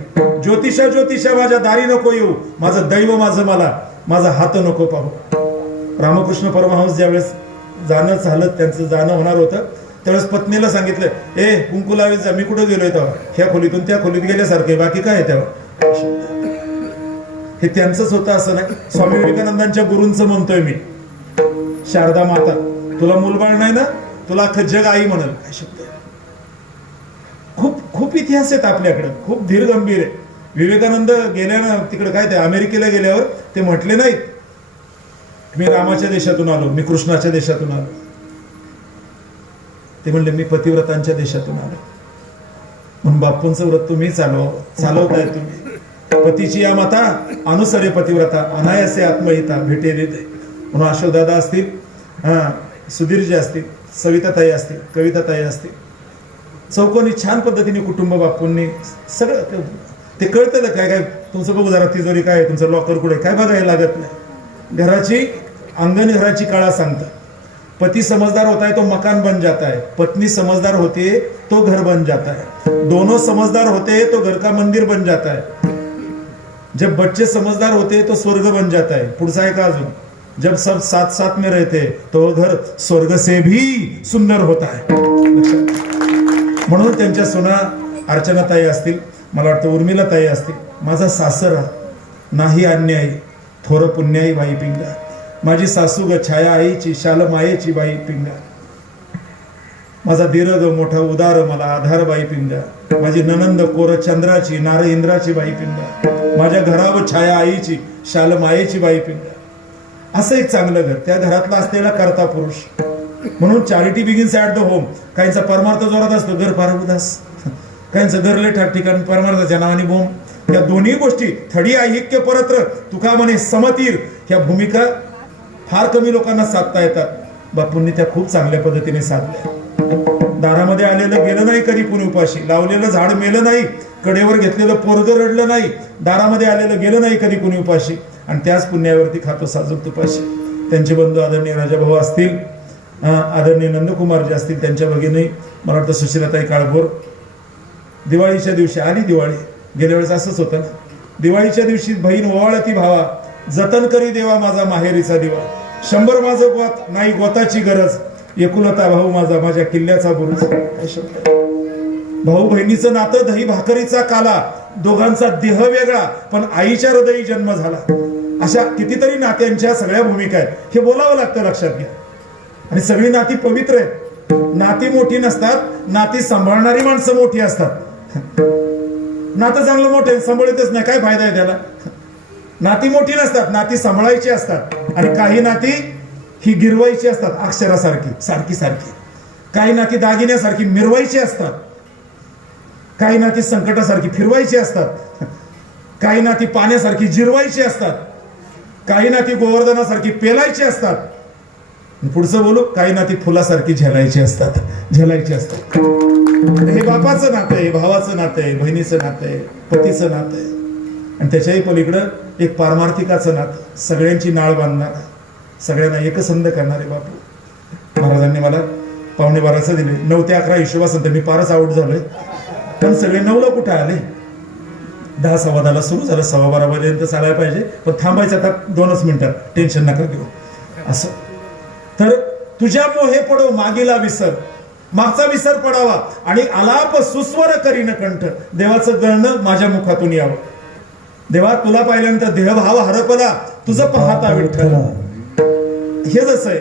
ज्योतिषा ज्योतिषा माझ्या दारी नको येऊ, माझं दैव माझं मला माझा हात नको पाहू. रामकृष्ण परमहंस ज्यावेळेस जाणं झालं, त्यांचं जाणं होणार होतं, त्यावेळेस पत्नीला सांगितलं ए कुंकू लावीत जा. मी कुठं गेलोय तेव्हा ह्या खोलीतून त्या खोलीत गेल्यासारखे, बाकी काय आहे तेव्हा. हे त्यांचंच होतं असं नाही. स्वामी विवेकानंदांच्या गुरूंचं म्हणतोय मी. शारदा माता तुला मूलबाळ नाही ना, तुला अख्खं जग आई म्हणल. काय शब्द आहे. खूप खूप इतिहास आहेत आपल्याकडे, खूप धीर गंभीर आहे. विवेकानंद गेल्यानं तिकडे काय ते अमेरिकेला गेल्यावर ते म्हटले नाही मी रामाच्या देशातून आलो, मी कृष्णाच्या देशातून आलो. ते म्हणले मी पतिव्रतांच्या देशातून आलो. म्हणून बापूंचं व्रत तुम्ही चालवताय तुम्ही. पतीची या माता अनुसरे पतिव्रता अनायासे आत्महिता भेटे देते. म्हणून अशोकदादा असतील, सुधीरजी असतील, सविताताई असतील, कविताताई असतील, चौकोनी छान पद्धतीने कुटुंब बापूंनी सगळं ते कळतं ना. काय काय तुमचं बघू जरा तिजोरी काय आहे, तुमचं लॉकर कुठे काय बघायला लागत नाही. घराची अंगण घराची काळा सांगतं. पति समझदार होता है तो मकान बन जाता है, पत्नी समझदार होती है तो घर बन जाता है, दोनों समझदार होते हैं तो घर का मंदिर बन जाता है, जब बच्चे समझदार होते हैं तो स्वर्ग बन जाता है. पुढचा आहे का अजून. जब सब साथ साथ में रहते तो घर स्वर्ग से भी सुंदर होता है. म्हणून त्यांच्या सुना अर्चनाताई असतील, मला वाटतं उर्मिलाताई असतील, माझा सासरा नाही अन्यायी थोर पुण्याई बाई पिंगा, माझी सासू ग छाया आईची शाल मायेची बाई पिंगा, माझा दीर ग मोठा उदार मला आधार बाई पिंगा, माझी ननंद कोर चंद्राची नार इंद्राची बाई पिंगा, माझ्या घरावर छाया आईची शाल मायेची बाई पिंगा. असं एक चांगलं घर, त्या घरातला असलेला कर्ता पुरुष म्हणून charity begins at the home. काहींचा परमार्थ जोरात असतो, घर फार उदास. काहींचं घर लय ठाक ठिकाण, परमार्थाच्या नावाने बोंब. या दोन्ही गोष्टी थडी ऐक्य परत्र तुका म्हणे समतीर, ह्या भूमिका फार कमी लोकांना साधता येतात. बापूंनी त्या खूप चांगल्या पद्धतीने साधल्या. दारामध्ये आलेलं गेलं नाही कधी कुणी उपाशी, लावलेलं झाड मेलं नाही, कडेवर घेतलेलं पोरगं रडलं नाही, दारामध्ये आलेलं गेलं नाही कधी कुणी उपाशी, आणि त्याच पुण्यावरती खातो साजूक तुपाशी. त्यांचे बंधू आदरणीय राजाभाऊ असतील, आदरणीय नंदकुमारजी असतील, त्यांच्या भगिनी मला वाटतं सुशीलाताई काळभोर. दिवाळीच्या दिवशी आली दिवाळी, गेल्या वेळेस असंच होतं ना, दिवाळीच्या दिवशी बहीण ओवाळती भावा, जतन करी देवा माझा माहेरीचा दिवा, 100 माझं गोत नाही गोताची गरज, एकुलता भाऊ माझा माझ्या किल्ल्याचा बुरुज. भाऊ बहिणीचं नातं दही भाकरीचा काला, दोघांचा देह वेगळा पण आईच्या हृदयी जन्म झाला. अशा कितीतरी नात्यांच्या सगळ्या भूमिका आहेत. हे बोलावं लागतं, लक्षात घ्या. आणि सगळी नाती पवित्र आहेत. नाती मोठी नसतात, नाती सांभाळणारी माणसं मोठी असतात. नातं चांगलं मोठे सांभाळतच नाही, काय फायदा आहे त्याला. नाती मोठी नसतात, नाती सांभाळायची असतात. आणि काही नाती ही गिरवायची असतात, अक्षरासारखी सारखी सारखी. काही नाती दागिन्यासारखी मिरवायची असतात, काही नाती संकटासारखी फिरवायची असतात, काही नाती पाण्यासारखी जिरवायची असतात, काही नाती गोवर्धनासारखी पेलायची असतात. पुढचं बोलू, काही नाती फुलासारखी झेलायची असतात, झेलायची असतात. हे बापाचं नातं आहे, भावाचं नातं आहे, बहिणीचं नातं आहे, पतीचं नातं आहे. आणि त्याच्याही पलीकडं एक पारमार्थिकाचं नातं, सगळ्यांची नाळ बांधणार, सगळ्यांना एकसंध करणारे बापू. महाराजांनी मला 11:15 दिले. 9 ते 11 हिशोबासन मी फारच आऊट झालोय. पण सगळे 9ला कुठे आले, 10 सव्वा 10ला सुरू झालं, 12:15 पर्यंत चालायला पाहिजे. पण थांबायचं आता 2च मिनिटात, टेन्शन नका घेऊ. असं तर तुझ्या मोहे पडो मागीला विसर, मागचा विसर पडावा आणि आलाप सुस्वर करीन कंठ, देवाचं गळणं माझ्या मुखातून यावं. देवा तुला पाहिल्यानंतर देहभाव हरपला, तुझं पाहता विठ्ठल. हे जसं आहे.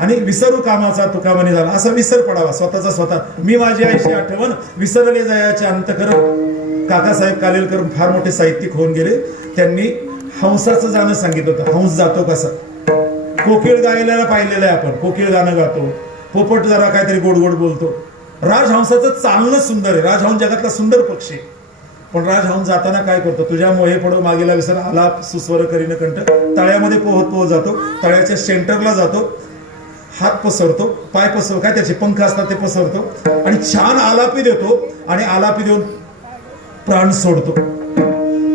आणि विसरू कामाचा तुका म्हणे झाला, असा विसर पडावा स्वतःचा स्वतः. मी माझी आईची आठवण विसरले जायाचे अंत कर. काकासाहेब कालेलकर फार मोठे साहित्यिक होऊन गेले. त्यांनी हंसाचं जाणं सांगितलं होतं. हंस जातो कसा, कोकिळ गायला पाहिलेलं आहे आपण, कोकिळ गाणं गातो, पोपट जरा काहीतरी गोड गोड बोलतो. राजहंसाचं चालणं सुंदर आहे, राजहंस जगातला सुंदर पक्षी. पण राजहंस जाताना काय करतो, तुझ्या मोहे पडो मागेला विसर आलाप सुस्वर करीन कंठ. तळ्यामध्ये पोहत पोहत जातो, तळ्याच्या सेंटरला जातो, हात पसरतो, पाय पसरतो, काय त्याचे पंख असतात ते पसरतो आणि छान आलापी देतो. आणि आलापी देऊन प्राण सोडतो.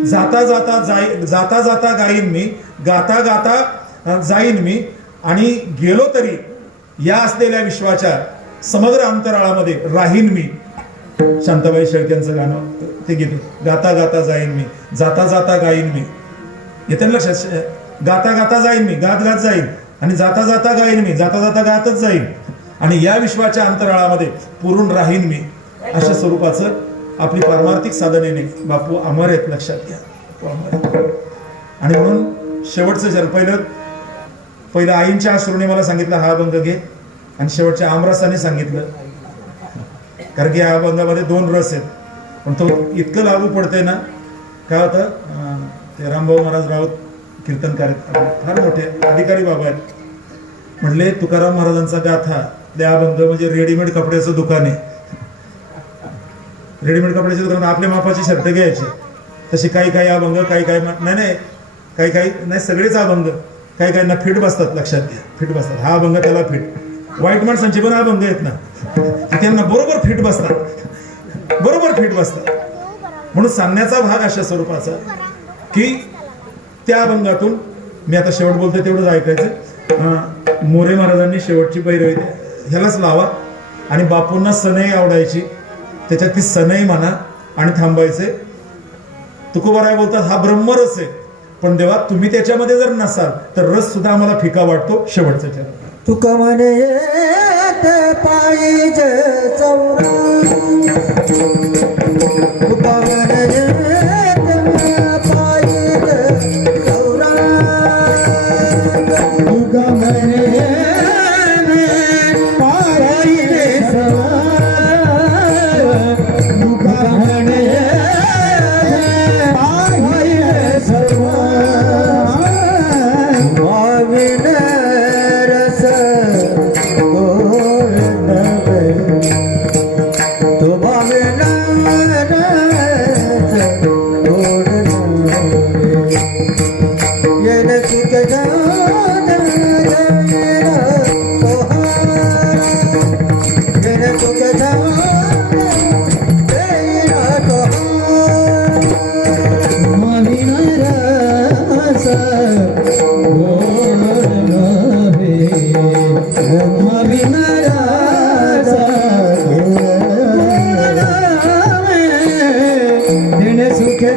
जाता जाता जाता जाता गाईन मी, गाता गाता जाईन मी, आणि गेलो तरी या असलेल्या विश्वाच्या समग्र अंतराळामध्ये राहीन मी. शांताबाई शेळक्यांचं गाणं ते गीत. गाता गाता जाईन मी, जाता जाता गाईन मी. येते ना लक्षात, गाता गाता जाईन मी, गात गात जाईन, आणि जाता जाता गाईन मी, जाता जाता गातच जाईन, आणि या विश्वाच्या अंतराळामध्ये पुरून राहीन मी. अशा स्वरूपाचं आपली पारमार्थिक साधनेने बापू अमर आहेत, लक्षात घ्या. आणि म्हणून शेवटचं जर पहिलं आईंच्या अश्रूने मला सांगितलं हा अभंग घे, आणि शेवटच्या आमरसाने सांगितलं. कारण की या अभंगामध्ये 2 रस आहेत, पण तो इतकं लागू पडतंय ना. काय होतं, ते रामभाऊ महाराज राऊत कीर्तनकार फार मोठे अधिकारी बाबा आहेत. म्हणले तुकाराम महाराजांचा गाथा त्या अभंग म्हणजे रेडीमेड कपड्याचं दुकान आहे. रेडीमेड कपड्याचे दुकान, आपल्या मापाचे शर्ट घ्यायचे. तसे काही काही अभंग, काही काही नाही, काही काही नाही, सगळेच अभंग काही काही ना फिट बसतात, लक्षात घ्या, फिट बसतात. हा अभंग त्याला फिट. वाईट माणसांचे पण अभंग आहेत ना, त्यांना बरोबर फिट बसतात, बरोबर फिट बसतात. म्हणून सांगण्याचा भाग अशा स्वरूपाचा की त्या अभंगातून मी आता शेवट बोलतोय तेवढंच ऐकायचं. मोरे महाराजांनी शेवटची पैरवी ह्यालाच लावा, आणि बापूंना सनई आवडायची, त्याच्यात ती सनई म्हणा आणि थांबायचे. तुकोबाराय बोलतात हा ब्रह्मरस आहे, पण देवा तुम्ही त्याच्यामध्ये जर नसाल तर रस सुद्धा आम्हाला फिका वाटतो. शेवटचं चरण. तुका म्हणे येत पाहिजे चौरा, तुका म्हणे येत पाहिजे चौरा, तुका म्हणे पाहिजे सवा, तुका म्हणे पाहिजे सवा, भाविन रस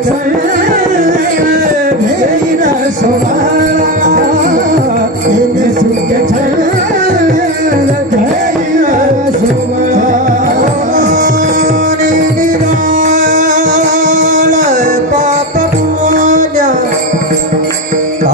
छळ घेईन सोबाळा येणे सुख छळ घेईन सोबाळा पाप पुण्य पुण्य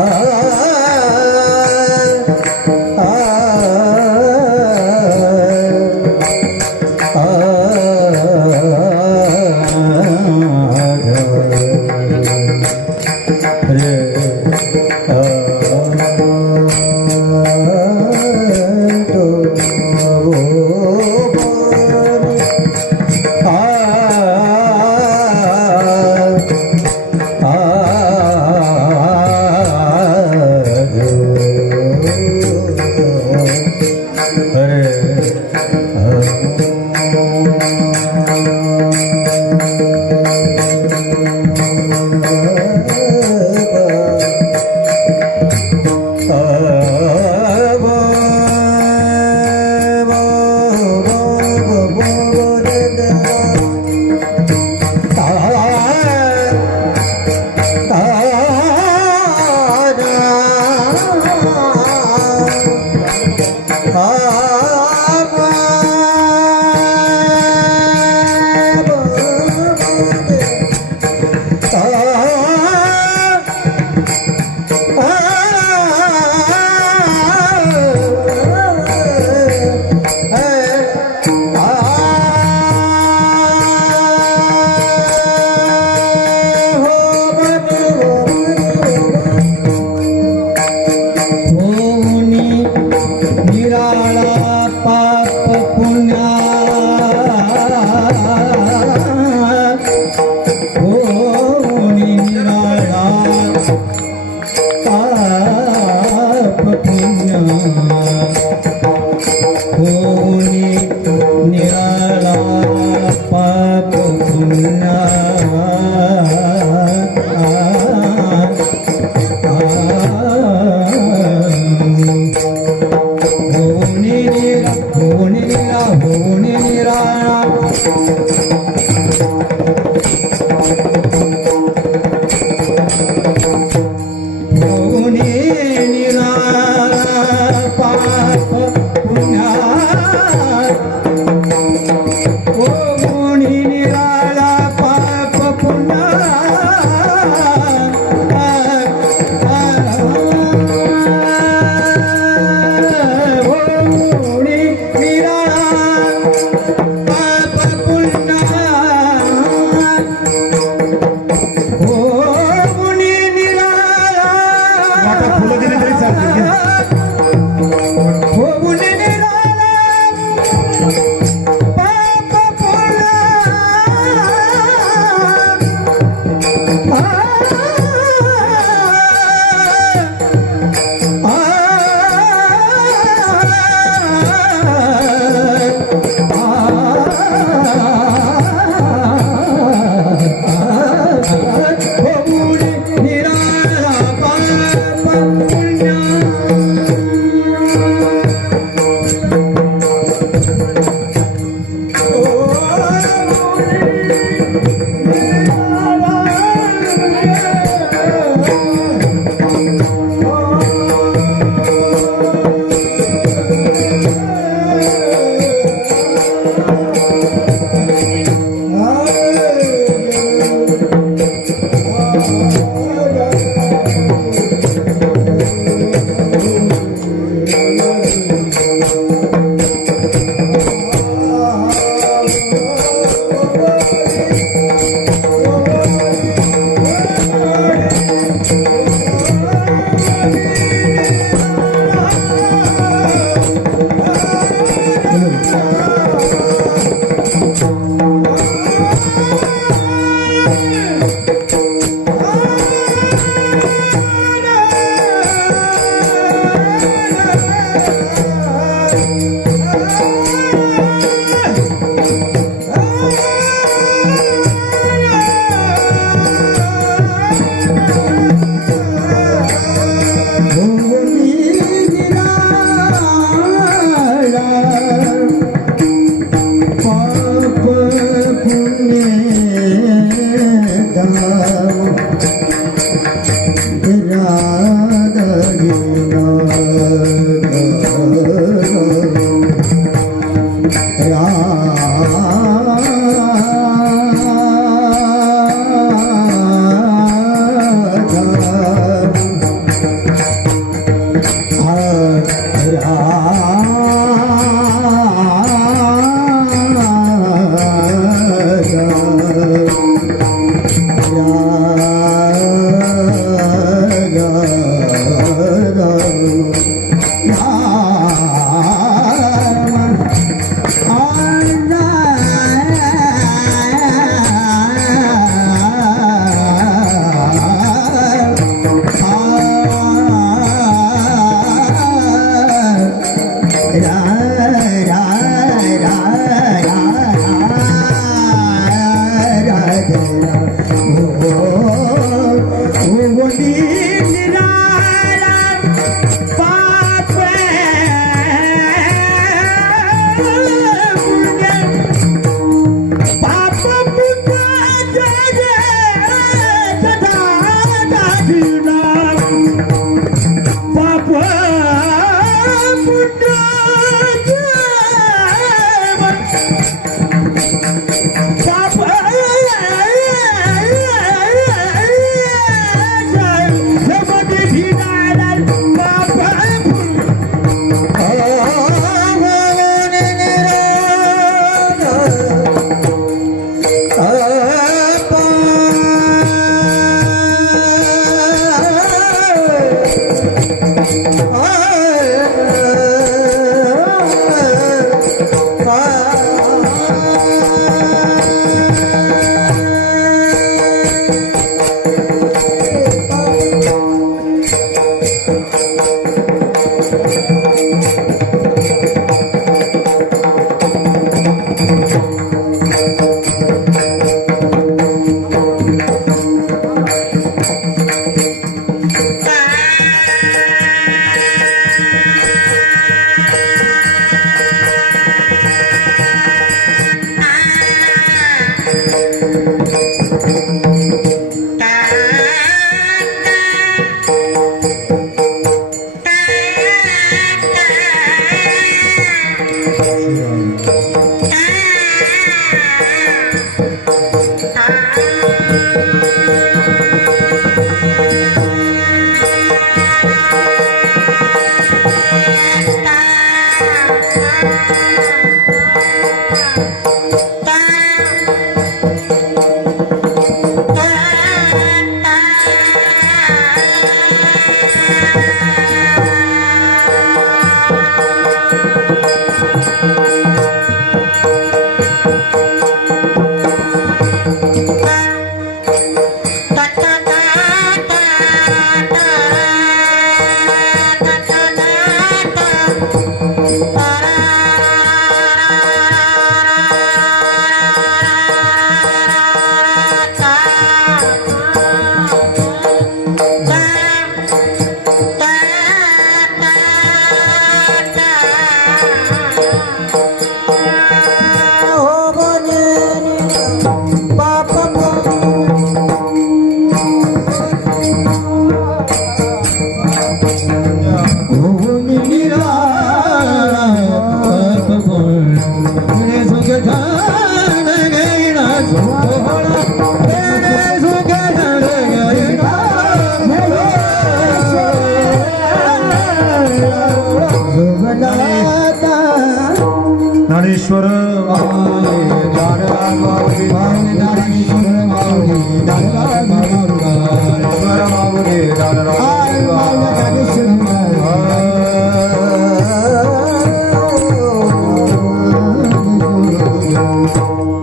ज्ञानेश्वर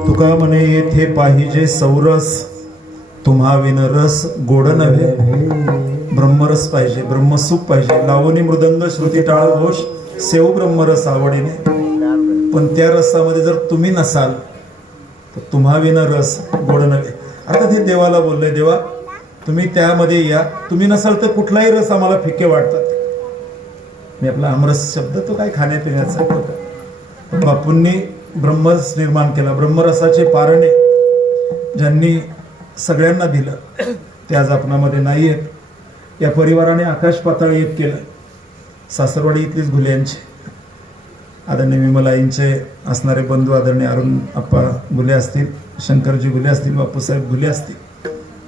तुका म्हणे येथे पाहिजे सौरस तुम्हा विन रस गोड नव्हे. ब्रह्मरस पाहिजे, ब्रह्मसुख पाहिजे. लावणी मृदंग श्रुती टाळ घोष सेव ब्रह्मरस आवडीने. पण त्या रसामध्ये जर तुम्ही नसाल तर तुम्हा विना रस गोड नव्हे. अर्थात हे देवाला बोललंय, देवा तुम्ही त्यामध्ये या, तुम्ही नसाल तर कुठलाही रस आम्हाला फिके वाटतात. मी आपला आमरस शब्द तो काय खाण्यापिण्याचा होता. बापूंनी ब्रह्मरस निर्माण केला. ब्रह्मरसाचे पारणे ज्यांनी सगळ्यांना दिलं ते आज आपणामध्ये नाही आहेत. या परिवाराने आकाश पाताळ एक केलं. सासरवाडी इथलीच घुले यांचे आदरणीय विमलाईंचे असणारे बंधू आदरणीय अरुण आप्पा घुले असतील, शंकरजी घुले असतील, बापूसाहेब घुले असतील.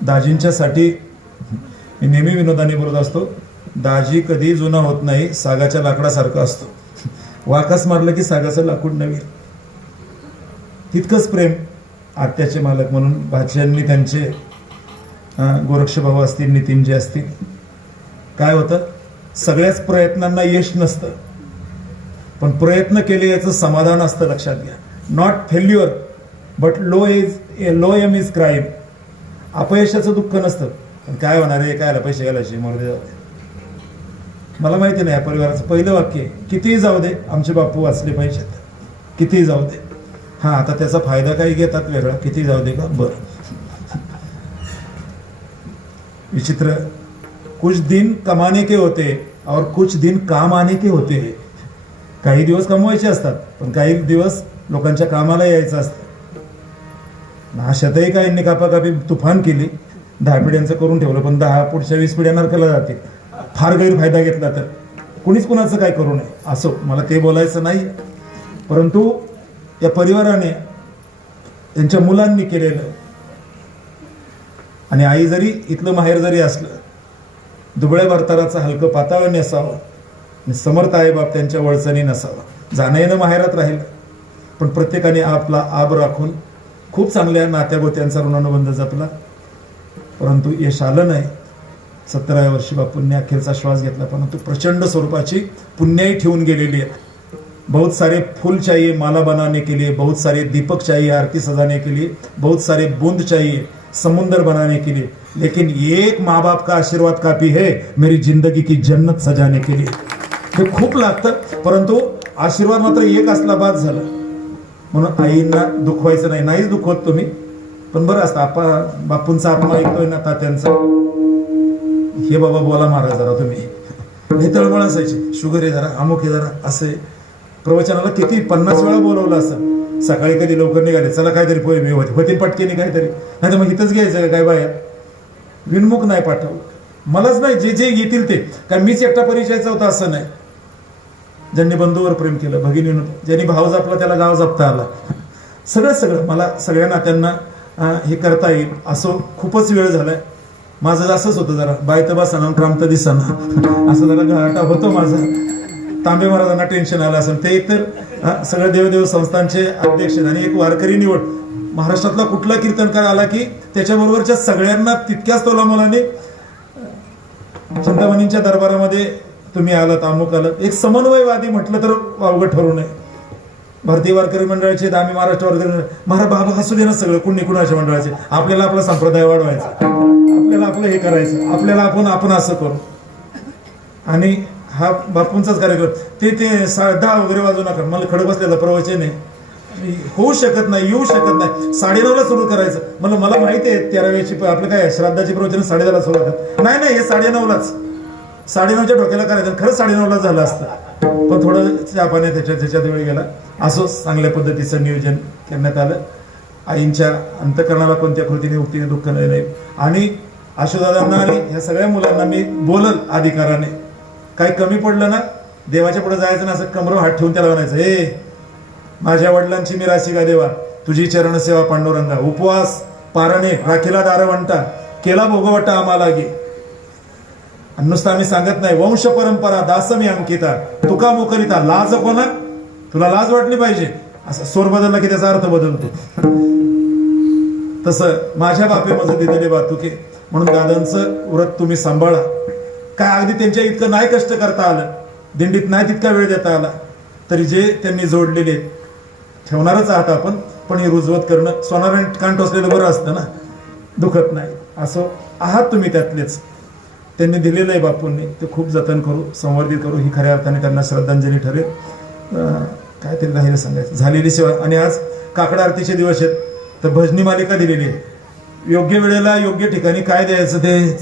दाजींच्यासाठी मी नेहमी विनोदाने बोलत असतो, दाजी कधी जुना होत नाही, सागाच्या लाकडासारखा असतो. वाकस मारलं की सागाचं लाकूड नवीन. तितकंच प्रेम आत्याचे मालक म्हणून भाच्यांनी त्यांचे गोरक्ष भाऊ असतील, नितीनजी असतील. काय होतं, सगळ्याच प्रयत्नांना यश नसतं, पण प्रयत्न केले याचं समाधान असतं. लक्षात घ्या, not failure but low aim is crime. अपयशाचं दुःख नसतं, पण काय होणार आहे, काय पैसे घालायचे मर्दे जाऊ दे. मला माहिती नाही, या परिवाराचं पहिलं वाक्य आहे, कितीही जाऊ दे आमचे बापू वाचले पाहिजेत, कितीही जाऊ दे. हा, आता त्याचा फायदा काही घेतात वेगळा, किती जाऊ दे का. बरं, विचित्र. कुछ दिन कमाने के होते और कुछ दिन काम आने के होते. काही दिवस कमवायचे असतात, पण काही दिवस लोकांच्या कामाला यायचं असतं. नाशातही काही कापाकापी तुफान केली, 10 पिढ्यांचं करून ठेवलं, पण 10 पुढच्या 20 पिढ्या नरकाला जाते. फार गैरफायदा घेतला तर कुणीच कुणाचं काय करू नये, असो मला ते बोलायचं नाही. परंतु या परिवाराने त्यांच्या मुलांनी केलेलं, आणि आई जरी इथलं माहेर जरी असलं, दुबळ्या भरताराचं हलकं पाताळ नसावं, आणि समर्थ आई बाप त्यांच्या वळचणी नसावं. जाणं येणं माहेरात राहिलं, पण प्रत्येकाने आपला आब राखून खूप चांगल्या नात्यागोत्यांचा ऋणानुबंध जपला. परंतु यश आलं नाही. 17व्या वर्षी बापूंनी अखेरचा श्वास घेतला, परंतु प्रचंड स्वरूपाची पुण्याई ठेवून गेलेली आहे. बहुत सारे फूल चाहिए माला बनाने के लिए, बहुत सारे दीपक चाहिए आरती सजाने के लिए, बहुत सारे बूंद चाहिए समुंदर बनाने के लिए, लेकिन एक माँ बाप का आशीर्वाद काफी है मेरी जिंदगी की जन्नत सजाने के लिए. हे खूप लागतं, परंतु आशीर्वाद मात्र एक असला बाद झाला. म्हणून आईंना दुखवायचं नाही, नाहीच दुखवत तुम्ही, पण बरं असतं आपा बापूंचा आत्मा ऐकतोय ना तात्यांचा, हे बाबा बोला महाराज जरा तुम्ही, हे तळमळ असायचे, शुगर आहे जरा, अमुक आहे जरा, असे प्रवचनाला किती 50 वेळा बोलवलं असं. सकाळी कधी लवकर निघाले, चला काहीतरी पोहे होते पटकेने काहीतरी, नाही तर मग इथंच घ्यायचं का काय बाहेर. विनमुख नाही पाठवलं, मलाच नाही, जे जे येतील ते. काय मीच एकटा परिचयाचा होता असं नाही. ज्यांनी बंधूवर प्रेम केलं, भगिनीनं, ज्यांनी भाव जपला त्याला गाव जपता आला. सगळं मला सगळ्या नात्यांना हे करता येईल असं खूपच वेळ झालाय. माझं असंच होतं, जरा बायत बसाना क्रांत दिसाना असं जरा घाटा होतो माझं. तांबे महाराजांना टेन्शन आलं असेल. ते एकतर सगळ्या देवदेव संस्थांचे अध्यक्ष आणि एक वारकरी निवड. महाराष्ट्रातला कुठला कीर्तनकार आला की त्याच्याबरोबरच्या सगळ्यांना तितक्याच तोलामोलाने चिंतामणींच्या दरबारामध्ये तुम्ही आलात, अमुक आलात. एक समन्वयवादी म्हटलं तर वावगं ठरू नये. भारतीय वारकरी मंडळाचे, आम्ही महाराष्ट्र वारकरी महाराज बाबा असू दे ना, सगळं कुणी कुणाच्या मंडळाचे, आपल्याला आपला संप्रदाय वाढवायचा, आपल्याला आपलं हे करायचं, आपल्याला आपण असं करू. आणि हा बापूंचाच कार्यक्रम. ते 10 वगैरे वाजू नका, मला खडं बसलेलं प्रवचन आहे, होऊ शकत नाही, येऊ शकत नाही. 9:30ला सुरू करायचं. मला माहिती आहे 13व्याची आपलं काय श्राद्धाची प्रवचन 10:30ला सुरू होतात. नाही हे 9:30लाच, 9:30च्या डोक्याला करायचं. खरंच 9:30ला झालं असतं, पण थोडं चहापाने त्याच्यात वेळ गेला. असं चांगल्या पद्धतीचं नियोजन करण्यात आलं. आईंच्या अंतकरणाला कोणत्या कृतीने उक्तीने दुःख नाही. आणि आशुदादांना आणि ह्या सगळ्या मुलांना मी बोलल अधिकाराने, काही कमी पडलं ना, देवाच्या पुढे जायचं ना, असं कमर हात ठेवून त्याला म्हणायचं, हे माझ्या वडिलांची मी राशी का देवा, तुझी चरण सेवा पांडुरंगा, उपवास पारणे राखीला दारवंटा, केला भोगवटा आम्हाला गे. नुसतं आम्ही सांगत नाही, वंश परंपरा दासमी अंकिता तुका मुकरिता. लाज कोणा, तुला लाज वाटली पाहिजे. असं स्वर बदलला की त्याचा अर्थ बदलतो. तसं माझ्या बापे माझं दिलेले बातुके. म्हणून दादांचं व्रत तुम्ही सांभाळा. काय अगदी त्यांच्या इतकं नाही कष्ट करता आलं, दिंडीत नाही तितका वेळ देता आला, तरी जे त्यांनी जोडलेले ठेवणारच आहात आपण, पण हे रुजवत करणं, सोनाराने कान टोचलेलं बरं असतं ना, दुखत नाही. असं आहात तुम्ही त्यातलेच. त्यांनी दिलेलं आहे बापूंनी, ते खूप जतन करू, संवर्धित करू. ही खऱ्या अर्थाने त्यांना श्रद्धांजली ठरेल. काय ते राहिलं सांगायचं, झालेली सेवा. आणि आज काकड आरतीचे दिवस आहेत, तर भजनी मालिका दिलेली आहे. योग्य वेळेला योग्य ठिकाणी काय द्यायचं ते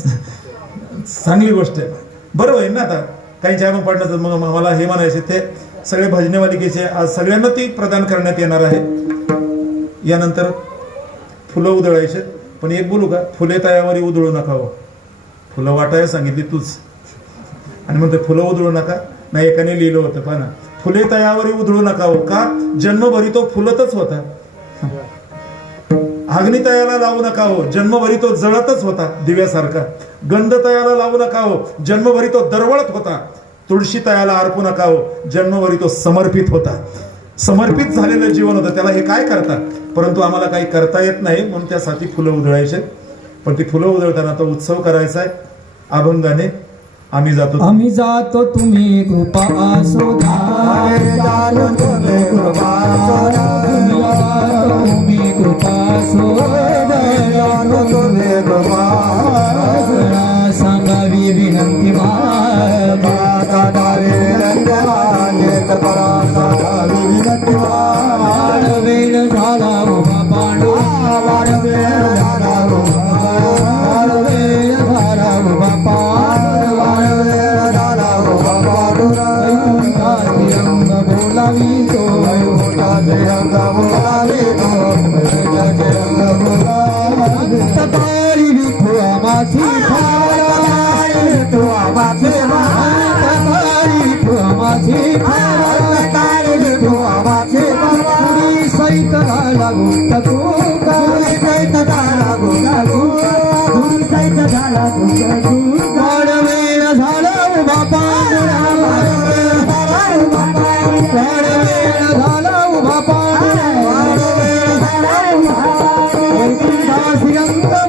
चांगली गोष्ट आहे. बरं होईल ना. आता काही ज्या मग पडलं तर मग मला हे म्हणायचे, ते सगळे भजनी मालिकेचे आज सगळ्यांना ती प्रदान करण्यात येणार आहे. यानंतर फुलं उधळायचे. पण एक बोलू का, फुले तयावरी उधळू नका हो. फुलं वाटायला सांगितली तूच आणि म्हणते फुलं उधळू नका. नाही, एकाने लिहिलं होतं पहा ना, फुले तयावरी उधळू नका हो. का? जन्मभरी तो फुलतच होता. अग्नी तयाला लावू नका हो, जन्मभरी तो जळतच होता दिव्यासारखा. गंध तयाला लावू नका हो, जन्मभरी तो दरवळत होता. तुळशी तयाला अर्पू नका हो, जन्मभरी तो समर्पित होता. समर्पित झालेलं जीवन होतं. त्याला हे काय करतात, परंतु आम्हाला काही करता येत नाही म्हणून त्यासाठी फुलं उधळायचे. पण ती फुलं उधळताना तो उत्सव करायचा आहे अभंगाने. आम्ही जातो तुम्ही कृपा असो आम्ही जातो तुम्ही कृपा असो. तुम्ही कृपा असो जातो तुम्ही कृपा असो. सांगावी विनंती माता दारी विनंती विनंती वेळ झाला उभा पांडू वेळ झाला वेळ झाला उभा रंग बोलावी तो तकारी विठू आमाची तकारी विठू आमाची पुरी सैत लागू तू पुरी सैत लागू पुरी सैत झाला वेळ झाला उभा पांडुरा वेळ झाला उभा रंग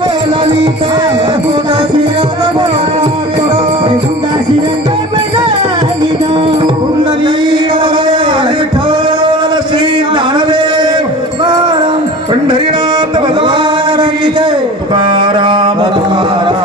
बोलावी पंढरीनाथ भगवान की जय. तुकाराम तुकाराम